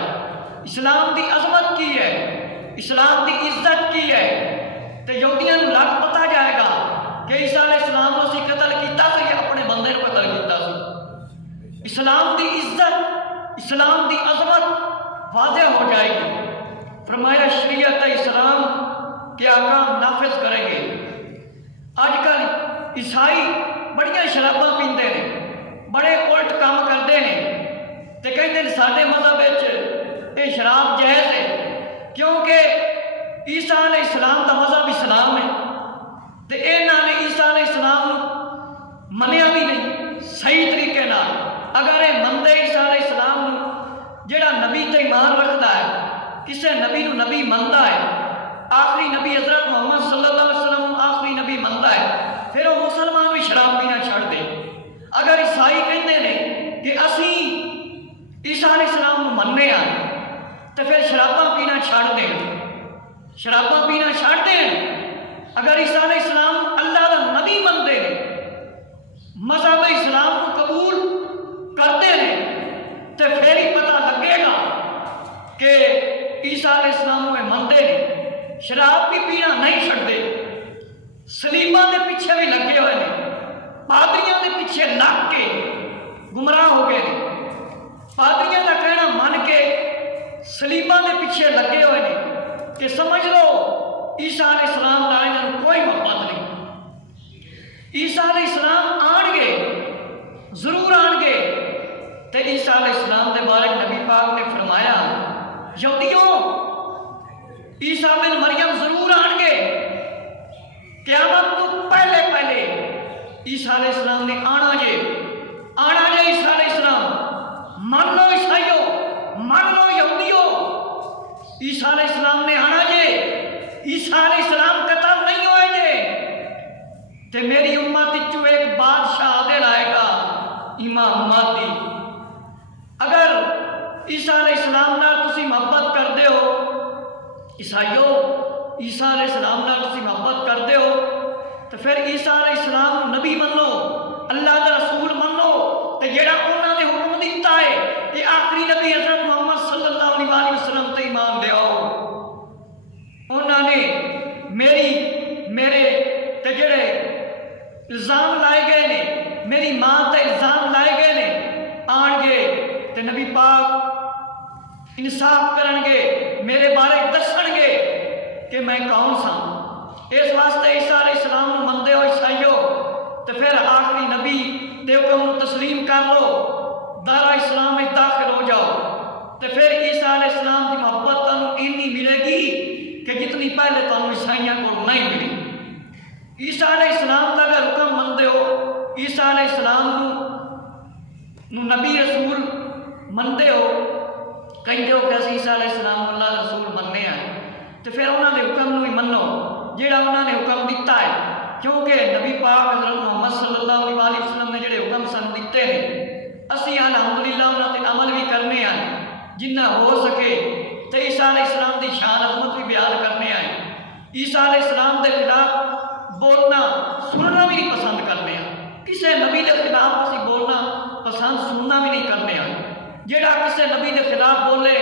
اسلام دی عظمت کی ہے، اسلام دی عزت کی ہے، تے یہودیاں نوں لگ پتا جائے گا کہ عیسیٰ علیہ السلام نوں اسی قتل کیتا سی یا اپنے بندے نوں قتل کیتا سی۔ اسلام دی عزت، اسلام دی عظمت واضح ہو جائے گی۔ فرمایا شریعت اسلام کے احکام نافذ کریں گے۔ آج کل عیسائی بڑیاں شراباں پیندے نے، بڑے الٹ کام کرتے ہیں تے کہتے ہیں سارے مذہب یہ شراب جائز ہے کیونکہ عیسیٰ علیہ السلام دا مذہب اسلام ہے تے انہاں نے عیسیٰ علیہ السلام منیا بھی نہیں صحیح طریقے نال۔ اگر یہ مندے عیسیٰ علیہ السلام جڑا نبی تے ایمان رکھتا ہے، کسے نبی نو نبی منتا ہے، آخری نبی حضرت محمد صلی اللہ علیہ وسلم آخری نبی منتا ہے، پھر وہ مسلمان بھی شراب پینا چھڑ دے۔ اگر عیسائی کہتے ہیں کہ اسی عیسیٰ علیہ السلام کو مننے ہیں تو پھر شراباں پینا چھڑ دیں، شراباں پینا چھڑ دیں۔ اگر عیسیٰ علیہ السلام اللہ کا نبی منتے ہیں، مذہب اسلام کو قبول کرتے ہیں، تو پھر ہی پتہ لگے گا کہ عیسیٰ علیہ السلام کو منتے ہیں، شراب بھی پینا نہیں چھڑتے، سلیباں دے پیچھے بھی لگے ہوئے ہیں، پادریاں دے پیچھے لگ کے گمراہ ہو گئے ہیں، پادریاں کا کہنا من کے سلیباں دے پیچھے لگے ہوئے ہیں کہ سمجھ لو عیسیٰ علیہ السلام کا انہوں کوئی محبت نہیں۔ عیسیٰ علیہ السلام آن گے، ضرور آن گے، تے تے عیسیٰ علیہ السلام دے بارے نبی پاک نے فرمایا یہودیوں عیسیٰ بن مریم ضرور آن گے، قیامت تو پہلے پہلے عیسیٰ علیہ السلام نے آنا جے عیسیٰ علیہ السلام، مان لو عیسائیوں، مان لو یہودیوں، عیسیٰ علیہ السلام نے آنا جے، عیسیٰ علیہ السلام قتل نہیں ہوئے جے، تے میری امت چو ایک بادشاہ دے لائے گا امام مہدی۔ اگر عیسیٰ علیہ السلام نال تسی محبت کر دے ہو عیسائیوں، عیسیٰ علیہ السلام نال تسی محبت کر دے ہو تو پھر عیسیٰ علیہ السلام نبی من لو، اللہ دا رسول من لو، تے جیڑا انہاں نے حکم دیتا ہے کہ آخری نبی حضرت محمد صلی اللہ علیہ وسلم تے ایمان لے آؤ، انہاں نے میرے تے جڑے الزام لائے گئے نے، میری ماں تے الزام لائے گئے نے، آن گے تے نبی پاک انصاف کرن گے، میرے بارے دسن گے کہ میں کون سا۔ اس واسطے عیسیٰ علیہ السلام نو مندے ہو عیسائیوں تے پھر آخری نبی دے حکم نو تسلیم کر لو، دارا اسلام میں داخل ہو جاؤ، تے پھر عیسیٰ علیہ السلام کی محبت تانوں اینی ملے گی کہ جتنی پہلے تانوں عیسائیاں کو نہیں ملی۔ عیسیٰ علیہ السلام کا اگر حکم مندے ہو، عیسیٰ علیہ السلام نو نبی رسول مندے ہو، کہیں ہو کہ اسی عیسیٰ علیہ السلام اللہ رسول مننے ہیں، تو پھر انہوں نے حکم نو ہی منو جیڑا انہوں نے حکم دیتا ہے، کیونکہ نبی پاک حضرت محمد صلی اللہ علیہ وسلم نے جڑے حکم سن دیتے ہیں اسی الحمدللہ انہوں نے عمل بھی کرنے ہیں، جنہ ہو سکے تو عیسیٰ علیہ السلام دی شان عظمت بھی بیان کرنے ہیں، عیسیٰ علیہ السلام دے خلاف بولنا سننا بھی نہیں پسند کرنے ہیں، کسے نبی دے خلاف اسی بولنا پسند سننا بھی نہیں کرنے ہیں، جیڑا کسے نبی دے خلاف بولے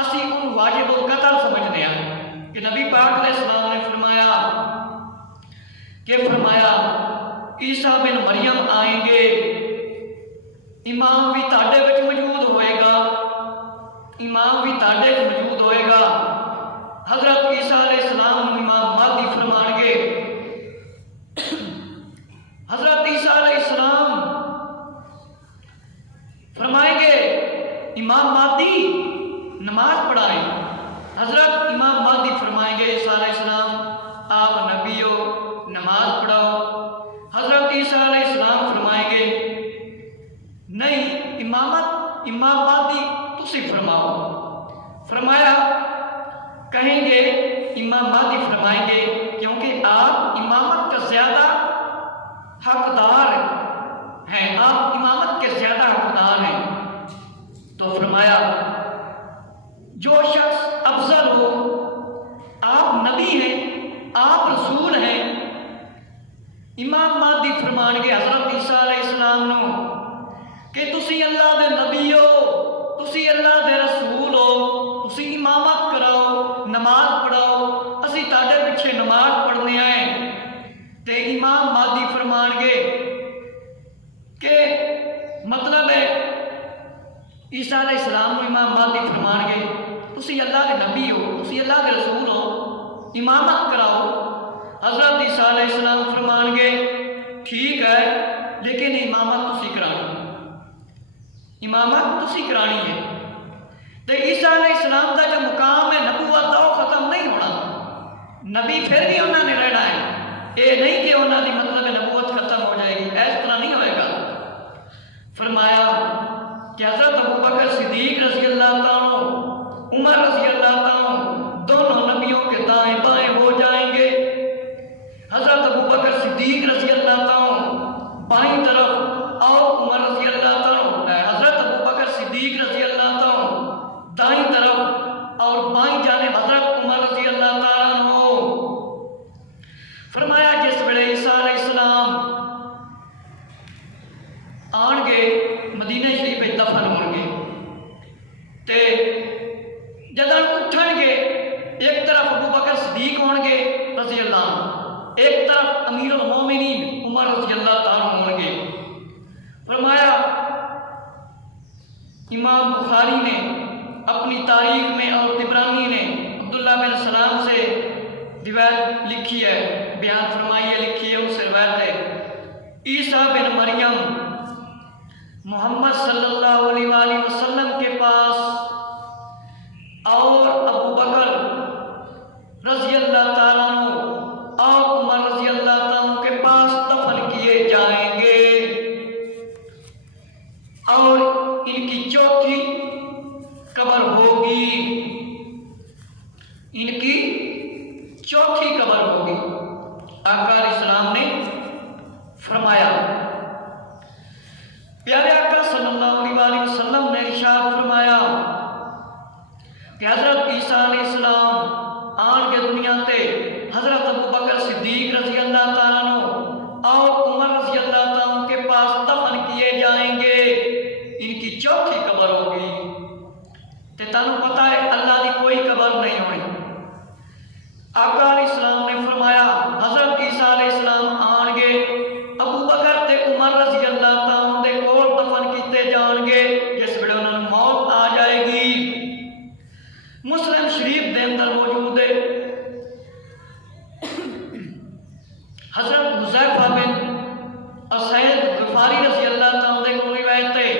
اسی ان واجب القتل سمجھنے ہیں کہ نبی پاک علیہ السلام نے فرمایا عیسیٰ بن مریم آئیں گے، امام بھی تاڑے وچ موجود ہوئے گا، امام بھی تاڑے وچ موجود ہوئے گا، حضرت عیسیٰ علیہ السلام امام مہدی فرمان گے، حضرت عیسیٰ علیہ السلام فرمائیں گے امام مہدی نماز پڑھائیں، حضرت امام مہدی فرمائیں گے عیسیٰ علیہ السلام آپ نبی ہو نماز پڑھاؤ، حضرت عیسیٰ علیہ السلام فرمائیں گے نہیں امام مہدی تسی فرماؤ، فرمایا کہیں گے امام مہدی فرمائیں گے کیونکہ آپ امامت کا زیادہ حقدار ہیں، آپ امامت کے زیادہ حقدار ہیں، تو فرمایا جو شخص افضل ہو، آپ نبی ہیں، آپ رسول ہیں، امام مہدی فرمان گے حضرت عیسیٰ علیہ السلام نو کہ تسی اللہ دے نبی ہو، تسی اللہ دے رسول ہو، تسی امامت کراؤ، نماز پڑھاؤ، اسی تاڑے پیچھے نماز پڑھنے آئے، تے امام مہدی فرمان گے کہ مطلب ہے عیسیٰ علیہ السلام کو امام مہدی فرمان گے تسی اللہ کے نبی ہو، تسی اللہ کے رسول ہو، امامت کراؤ، حضرت عیسیٰ علیہ السلام فرمان گے ٹھیک ہے لیکن امامت تسی کرانی ہے، تو عیسیٰ علیہ السلام کا جو مقام ہے نبوت کا وہ ختم نہیں ہونا، نبی پھر بھی انہوں نے رہنا ہے، یہ نہیں کہ انہوں نے مطلب نبوت ختم ہو جائے گی، اس طرح نہیں ہوئے گا۔ فرمایا کہ حضرت ابوبکر صدیق رضی اللہ تعالیٰ، عمر رضی اللہ تعالیٰ دونوں نبیوں کے دائیں بائیں ہو جائیں گے، حضرت ابوبکر صدیق رضی اللہ تعالیٰ بائیں طرف اور عمر رضی اللہ تعالیٰ، حضرت ابوبکر صدیق رضی اللہ تعالیٰ دائیں طرف اور بائیں جانب حضرت عمر رضی اللہ تعالیٰ ہو۔ فرمایا جس ویلے عیسیٰ علیہ السلام آن گے مدینہ شریف میں دفن ہون گے، تے جدن اٹھن گے ایک طرف ابوبکر صدیق ہون گے رضی اللہ عنہ، ایک طرف امیر المومنین عمر رضی اللہ تعالیٰ ہون گے۔ فرمایا امام بخاری نے اپنی تاریخ میں اور طبرانی نے عبداللہ بن سلام سے روایت لکھی ہے، بیان فرمائی ہے، لکھی ہے، اس سے روایت ہے عیسیٰ بن مریم محمد صلی اللہ علیہ وآلہ وسلم کے پاس اور ابو بکر رضی اللہ تعالیٰ عنہ اور عمر رضی اللہ تعالیٰ عنہ کے پاس دفن کیے جائیں گے، اور ان کی چوتھی قبر ہوگی، ان کی چوتھی قبر ہوگی۔ آقا علیہ السلام نے فرمایا، پیارے آقا صلی اللہ علیہ وآلہ وسلم نے ارشاد فرمایا کہ حضرت عیسیٰ علیہ السلام آن کے دنیا تے حضرت ابو بکر صدیق رضی اللہ تعالیٰ عنہ اور عمر رضی اللہ تعالیٰ عنہ کے پاس دفن کیے جائیں گے، ان کی چوتھی قبر ہوگی۔ تے تانوں پتہ ہے اللہ دی کوئی قبر نہیں ہوئی۔ آقا علیہ السلام نے فرمایا حضرت عیسیٰ علیہ السلام آن گے، ابو بکر تے عمر رضی اللہ تعالیٰ عنہ دے کول دفن کیتے جان گے، جس ویلے انہاں نوں موت آ جائے گی۔ مسلم شریف دے اندر موجود ہے حضرت حذیفہ بن اسید غفاری رضی اللہ تعالیٰ عنہ کو روایت ہے،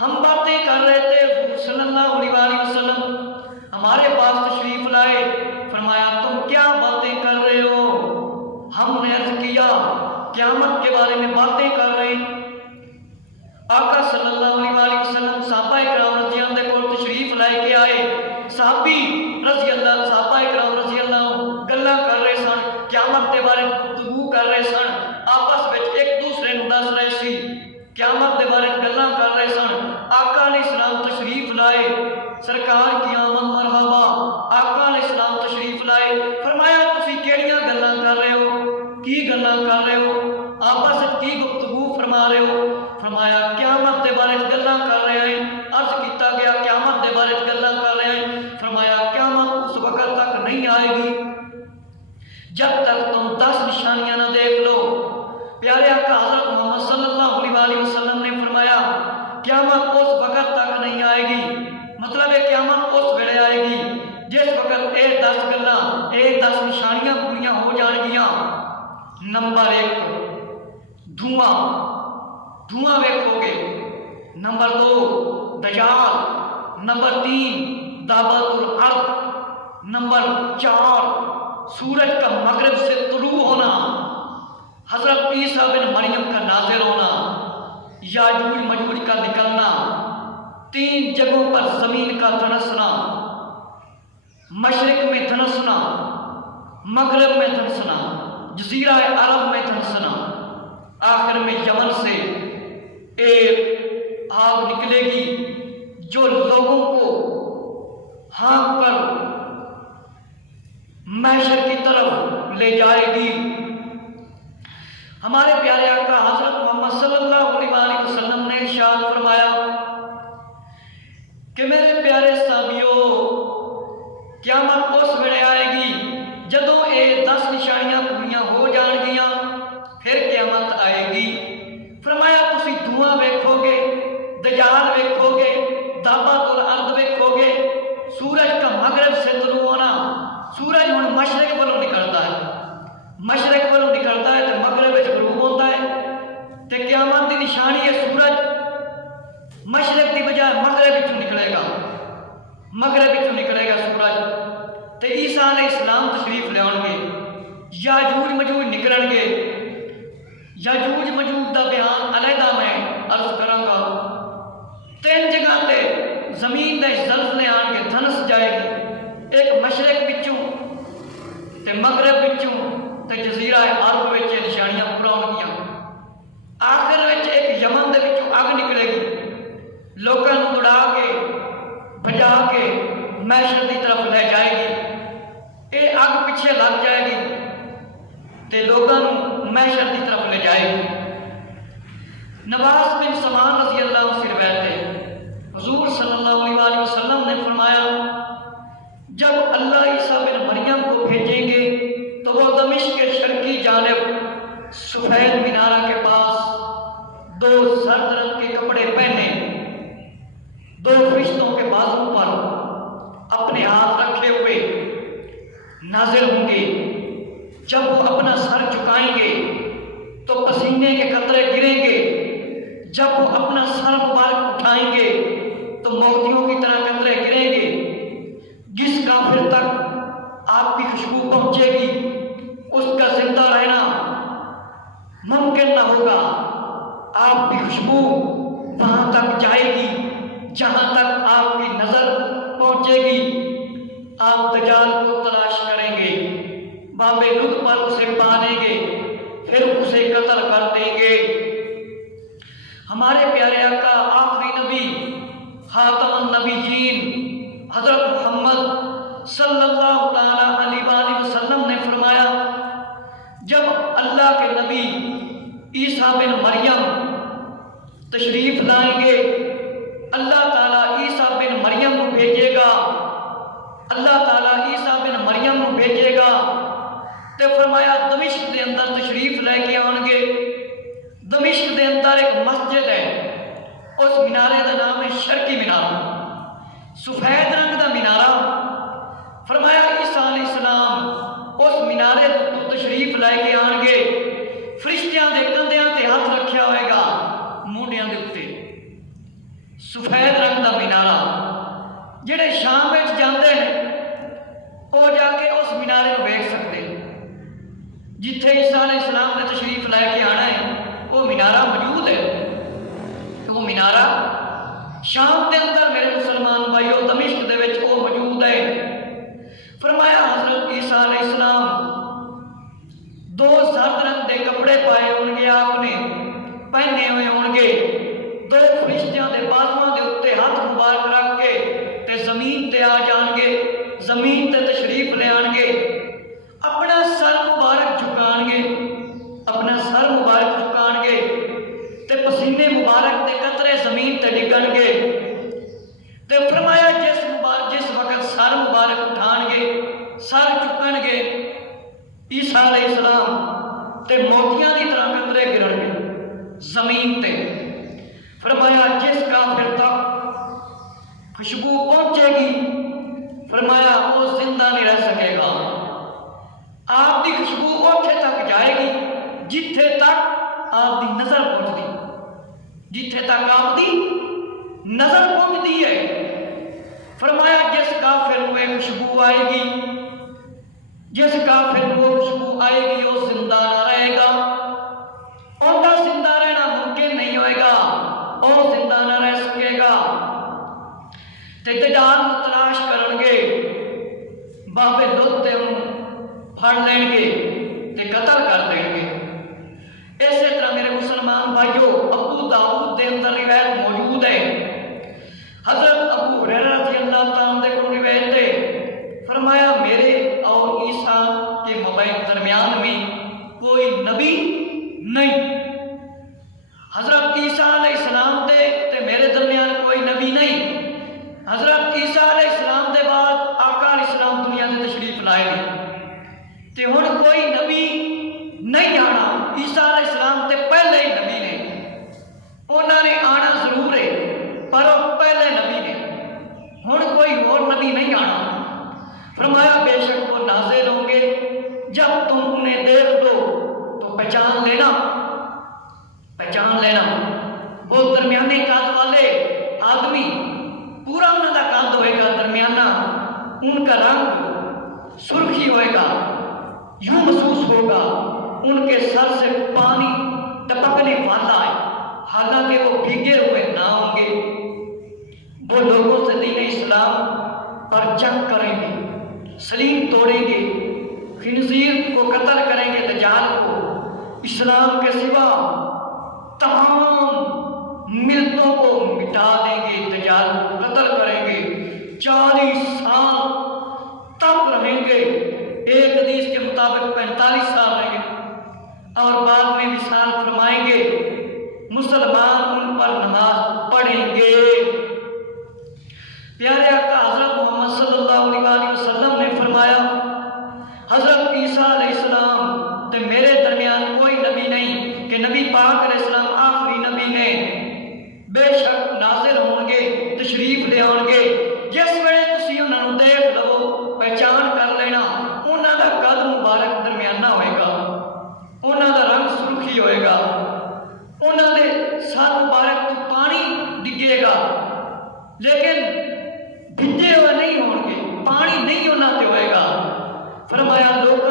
ہم باتیں کر رہے تھے، حضور صلی اللہ علیہ وآلہ وسلم ہمارے پاس تشریف لائے، فرمایا تم کیا باتیں کر رہے ہو؟ ہم نے عرض کیا قیامت کے بارے میں باتیں کر رہے ہیں۔ آقا صلی اللہ علیہ وآلہ وسلم صحابہ کرام رضی اللہ عنہ کو تشریف لائے کے آئے، صحابہ کرام رضی اللہ عنہ گلاں کر رہے سن، قیامت کے بارے گفتگو کر رہے سن، آپس وچ ایک دوسرے نوں دس رہے سی، قیامت کے بارے گلاں کر رہے سن۔ آقا علیہ السلام تشریف لائے، سرکار کی آمد مرحبا، آقا علیہ السلام تشریف لائے، فرمایا تسی کیڑیاں گلاں کر رہے ہو؟ کی گلاں کر رہے ہو؟ آپس وچ کی گفتگو فرما رہے ہو؟ فرمایا قیامت کے بارے گلاں کر رہے ہیں۔ عرض کیتا گیا قیامت کے بارے گلاں کر رہے ہیں، فرمایا قیامت اس وقت تک نہیں آئے گی جب تک تم 10 نشانیاں نہ دیکھ لو۔ پیارے آقا حضرت محمد صلی اللہ علیہ وآلہ وسلم نے فرمایا قیامت اس وقت تک نہیں آئے گی، مطلب ہے قیامت اس ویلے آئے گی جس وقت اے 10 گلاں، اے 10 نشانیاں پوریاں ہو جان گیاں۔ نمبر 1 دھواں ویکھو گے، نمبر 2 دجال، نمبر 3 دعوت الارض، نمبر 4 سورج کا مغرب سے طلوع ہونا، حضرت عیسیٰ بن مریم کا نازل ہونا، یاجوج ماجوج کا نکلنا، 3 جگہوں پر زمین کا دھنسنا، مشرق میں دھنسنا، مغرب میں دھنسنا، جزیرہ عرب میں دھنسنا، آخر میں یمن سے ایک آگ نکلے گی جو لوگوں کو ہانک کر محشر کی طرف لے جائے گی۔ ہمارے پیارے آقا حضرت محمد صلی اللہ علیہ وآلہ وسلم نے ارشاد فرمایا کہ میرے پیارے صحابیوں، قیامت اس ویلے آئے گی جدوں اے 10 نشانیاں پوریاں ہو جان گیاں، پھر قیامت آئے گی۔ فرمایا تسی دھواں ویکھو گے، دجال ویکھو گے، دعوت الارض ویکھو گے، سورج کا مغرب سے طلوع ہونا، سورج ہن مشرق والوں نکلتا ہے، مشرق والوں نکلتا ہے تو مغرب وچ غروب ہوتا ہے، تے قیامت دی نشانی ہے سورج مشرق دی بجائے مغرب وچوں نکلے گا، مغرب وچوں نکلے گا سورج، تے عیسیٰ علیہ السلام تشریف لے آن گے، یاجوج ماجوج نکلن گے۔ یاجوج ماجوج دا بیان علیحدہ میں عرض کراں گا۔ 3 جگہ تے زمین دے زلزلے آن کے دھنس جائے گی، ایک مشرق وچوں تے مغرب وچوں تے جزیرہ عرب وچ نشانیاں پورا ہون گیاں۔ آخر وچ ایک یمن دے وچوں اگ نکلے گی، لوکاں نوں دوڑا کے بجا کے محشر دی طرف لے جائے گی، اے اگ پیچھے لگ جائے گی تے لوگاں نوں محشر دی طرف لے جائے گی۔ نواس بن سمان رضی اللہ عنہ سے روایت ہے، حضور صلی اللہ علیہ وآلہ وسلم نے فرمایا جب اللہ عیسیٰ بن مریم کو بھیجیں گے تو وہ دمشق کے شرقی جانب سفید مینارہ کے پاس 2 زرد رنگ کے کپڑے پہنے 2 فرشتوں کے بازو پر اپنے ہاتھ رکھے ہوئے نازل ہوں گے۔ جب وہ اپنا سر جھکائیں گے تو پسینے کے قطرے گریں گے، جب وہ اپنا سر پہنچے گی اس کا زندہ رہنا ممکن نہ ہوگا۔ آپ کی خوشبو وہاں تک جائے گی جہاں تک آپ کی نظر پہنچے گی۔ آپ دجال کو تلاش کریں گے، باب لطف پر اسے پالیں گے، پھر اسے قتل کر دیں گے۔ ہمارے پیارے آقا آخری نبی خاتم النبیین حضرت محمد صلی اللہ تعالی علیہ وآلہ وسلم نے فرمایا، جب اللہ کے نبی عیسیٰ بن مریم تشریف لائیں گے، اللہ تعالیٰ عیسیٰ بن مریم کو بھیجے گا، اللہ تعالیٰ عیسیٰ بن مریم کو بھیجے گا تے فرمایا دمشق دے اندر تشریف لے کے آن گے۔ دمشق دے اندر ایک مسجد ہے، اس مینارے کا نام ہے شرقی مینارہ، سفید رنگ کا مینارہ۔ فرمایا عیسیٰ علیہ السلام اس مینارے تو تشریف لے کے آن گے، فرشتیاں دے کندھیاں تے ہاتھ رکھیا ہوئے گا موڈیاں دے اتے، سفید رنگ کا مینارہ۔ جڑے شام وچ جاندے نے وہ جا کے اس مینارے کو ویکھ سکتے، جتھے عیسیٰ علیہ السلام نے تشریف لے کے آنا ہے وہ مینارہ موجود ہے۔ وہ مینارہ شام دے اندر میرے مسلمان بھائیو دمشق دے وچ وہ موجود ہے۔ فرمایا حضرت عیسیٰ علیہ السلام دو زرد رنگ دے کپڑے پائے ہون گے، آپ نے پہنے ہوئے ہون گے، دو فرشتیاں دے بازواں دے اتے ہاتھ مبارک رکھ کے تے زمین تے آ جان گے، زمین تے تشریف لے آن گے، اپنا سر مبارک جھکان گے، اپنا سر مبارک جھکان گے تے پسینے مبارک تے قطرے زمین تے ڈگن گے تے فرمایا جس وقت سر مبارک اٹھان گے، سر چکن گے عیسیٰ علیہ السلام تے موتیاں دی طرح قطرے گرن گے زمین تے۔ فرمایا جس کافر تک خوشبو پہنچے گی فرمایا وہ زندہ نہیں رہ سکے گا۔ آپ کی خوشبو اوتھے تک جائے گی جتھے تک آپ کی نظر پہنچتی، جتھے تک آپ کی نظر پہنچتی ہے۔ فرمایا جس کافر کو خوشبو آئے گی، جس کافر کو خوشبو آئے گی وہ زندہ نہ رہے گا، ان کا زندہ رہنا ممکن نہیں ہوئے گا، وہ زندہ نہ رہ سکے گا۔ تے دجال کو تلاش کرن گے، بابے لوت تے انہوں پھڑ لیں گے تے قتل کر دیں گے۔ اسی طرح میرے مسلمان بھائیو ابو داؤد دے اندر روایت موجود ہے، حضرت ابو ہریرہ رضی اللہ تعالیٰ عنہ کو روایت ہے، فرمایا میرے اور عیسیٰ کے مابین درمیان میں کوئی نبی نہیں، حضرت عیسیٰ علیہ السلام تے میرے درمیان کوئی نبی نہیں۔ حضرت عیسیٰ علیہ السلام دے بعد آقا علیہ السلام دنیا دے تشریف لائے گئے تے ہن کوئی نبی نہیں آنا، عیسیٰ علیہ السلام تے پہلے ہی نبی نے، انہوں نے آنا ضرور ہے پر وہ پہلے نبی نے، ہن کوئی اور نبی نہیں آنا۔ فرمایا بے شک وہ نازل ہوں گے، جب تم انہیں دیکھ دو تو پہچان لینا، پہچان لینا۔ وہ درمیانے قد والے آدمی، پورا انہوں کا قد ہوئے گا درمیانہ، ان کا رنگ سرخی ہوئے گا، یوں محسوس ہوگا ان کے سر سے پانی ٹپکنے والا ہے، حالانکہ وہ بھیگے ہوئے نہ ہوں گے۔ وہ لوگوں سے دین اسلام پر جنگ کریں گے، سلیم توڑیں گے، خنزیر کو قتل کریں گے، دجال کو اسلام کے سوا تمام ملتوں کو مٹا دیں گے، دجال کو قتل کریں گے، 40 سال تک رہیں گے، ایک حدیث کے مطابق 45 سال رہیں گے، اور بعد میں وصال فرمائیں گے، مسلمان ان پر نماز پڑھیں گے۔ پیارے آقا حضرت محمد صلی اللہ علیہ وسلم نے فرمایا حضرت عیسیٰ علیہ السلام تے میرے درمیان کوئی نبی نہیں کہ نبی پاک علیہ السلام آخری نبی نے بے شک نازل ہوں گے، تشریف لے آؤ گے، جس ویلے تسی انہوں نے دیکھ لو پہچان کر لینا، انہوں کا قد مبارک درمیانہ ہوئے گا، انہوں کا رنگ سرخی ہوئے گا، انہوں نے سر مبارک تو پانی ڈگے گا، لیکن بھیجے ہوئے نہیں ہوں گے، پانی نہیں انہوں تے ہوئے گا۔ فرمایا لوگ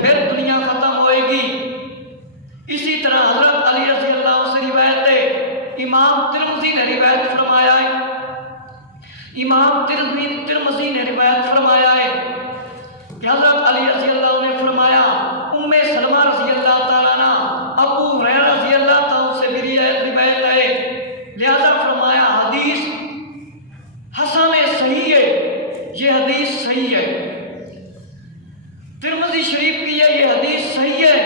پھر دنیا ختم ہوئے گی۔ اسی طرح حضرت علی رضی اللہ عنہ سے روایت ہے، امام ترمذی نے روایت فرمایا ہے، امام ترمذی نے روایت فرمایا ہے کہ حضرت علی رضی اللہ عنہ نے فرمایا، ام سلمہ رضی اللہ تعالیٰ عنہ، ابو ہریرہ رضی اللہ تعالیٰ سے بھی روایت ہے، لہذا فرمایا حدیث حسن صحیح ہے، یہ حدیث صحیح ہے، ترمذی شریف کی یہ حدیث صحیح ہے،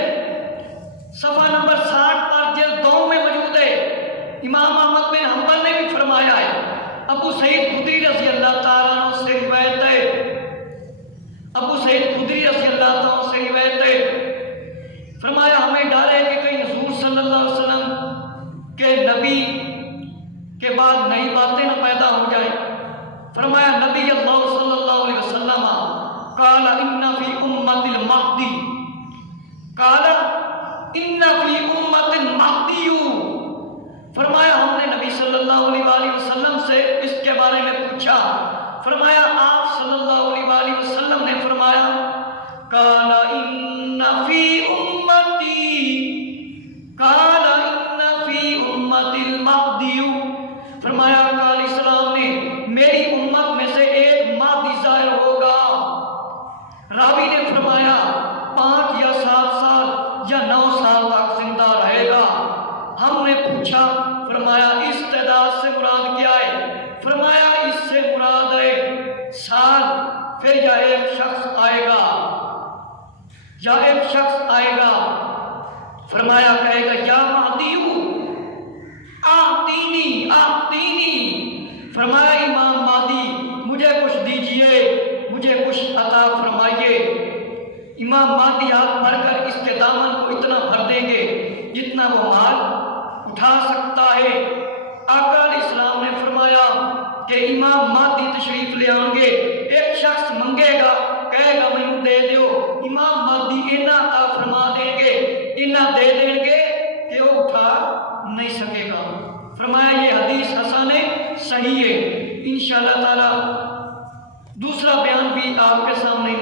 صفحہ نمبر 60 پر جلد 2 میں موجود ہے۔ امام احمد بن حنبل نے بھی فرمایا ہے، ابو سعید خدری رضی اللہ تعالیٰ عنہ سے روایت ہے، ابو سعید خدری رضی اللہ تعالیٰ عنہ سے روایت ہے، فرمایا ہمیں ڈر ہے کہ کہیں حضور صلی اللہ علیہ وسلم کے نبی کے بعد نئی باتیں نہ پیدا ہو جائیں۔ فرمایا نبی اللہ صلی اللہ علیہ وسلم قال ان فی امت المہدی، قال ان فی امت المہدی، فرمایا ہم نے نبی صلی اللہ علیہ وآلہ وسلم سے اس کے بارے میں پوچھا، فرمایا آپ صلی اللہ علیہ وآلہ وسلم نے فرمایا قال ان فی امتی، قال ان فی امت المہدی، فرمایا علیہ السلام نے میری امت میں سے ایک مہدی ظاہر ہوگا۔ راوی نے فرمایا 5 یا 7 سال یا 9 سال تک زندہ رہے گا۔ ہم نے پوچھا، فرمایا استعداد سے مراد کیا ہے؟ فرمایا اس سے مراد ہے سال، پھر یا ایک شخص آئے گا، یا ایک شخص آئے گا، فرمایا کہے گا یا مہدیو آتینی آتینی، فرمایا امام مہدی مجھے کچھ دیجئے، مجھے کچھ عطا فرمائیے۔ امام مہدی ہاتھ بھر کر اس کے دامن کو اتنا بھر دیں گے جتنا وہ مال اٹھا سکتا ہے۔ آقا علیہ السلام نے فرمایا کہ امام مہدی تشریف لے آئیں گے، ایک شخص منگے گا، کہے گا مجھے دے دیو، امام مہدی اینا عطا فرما دیں گے، اینا دے دیں گے کہ وہ اٹھا نہیں سکے گا۔ فرمایا یہ حدیث حسن صحیح ہے۔ انشاءاللہ تعالی دوسرا بیان بھی آپ کے سامنے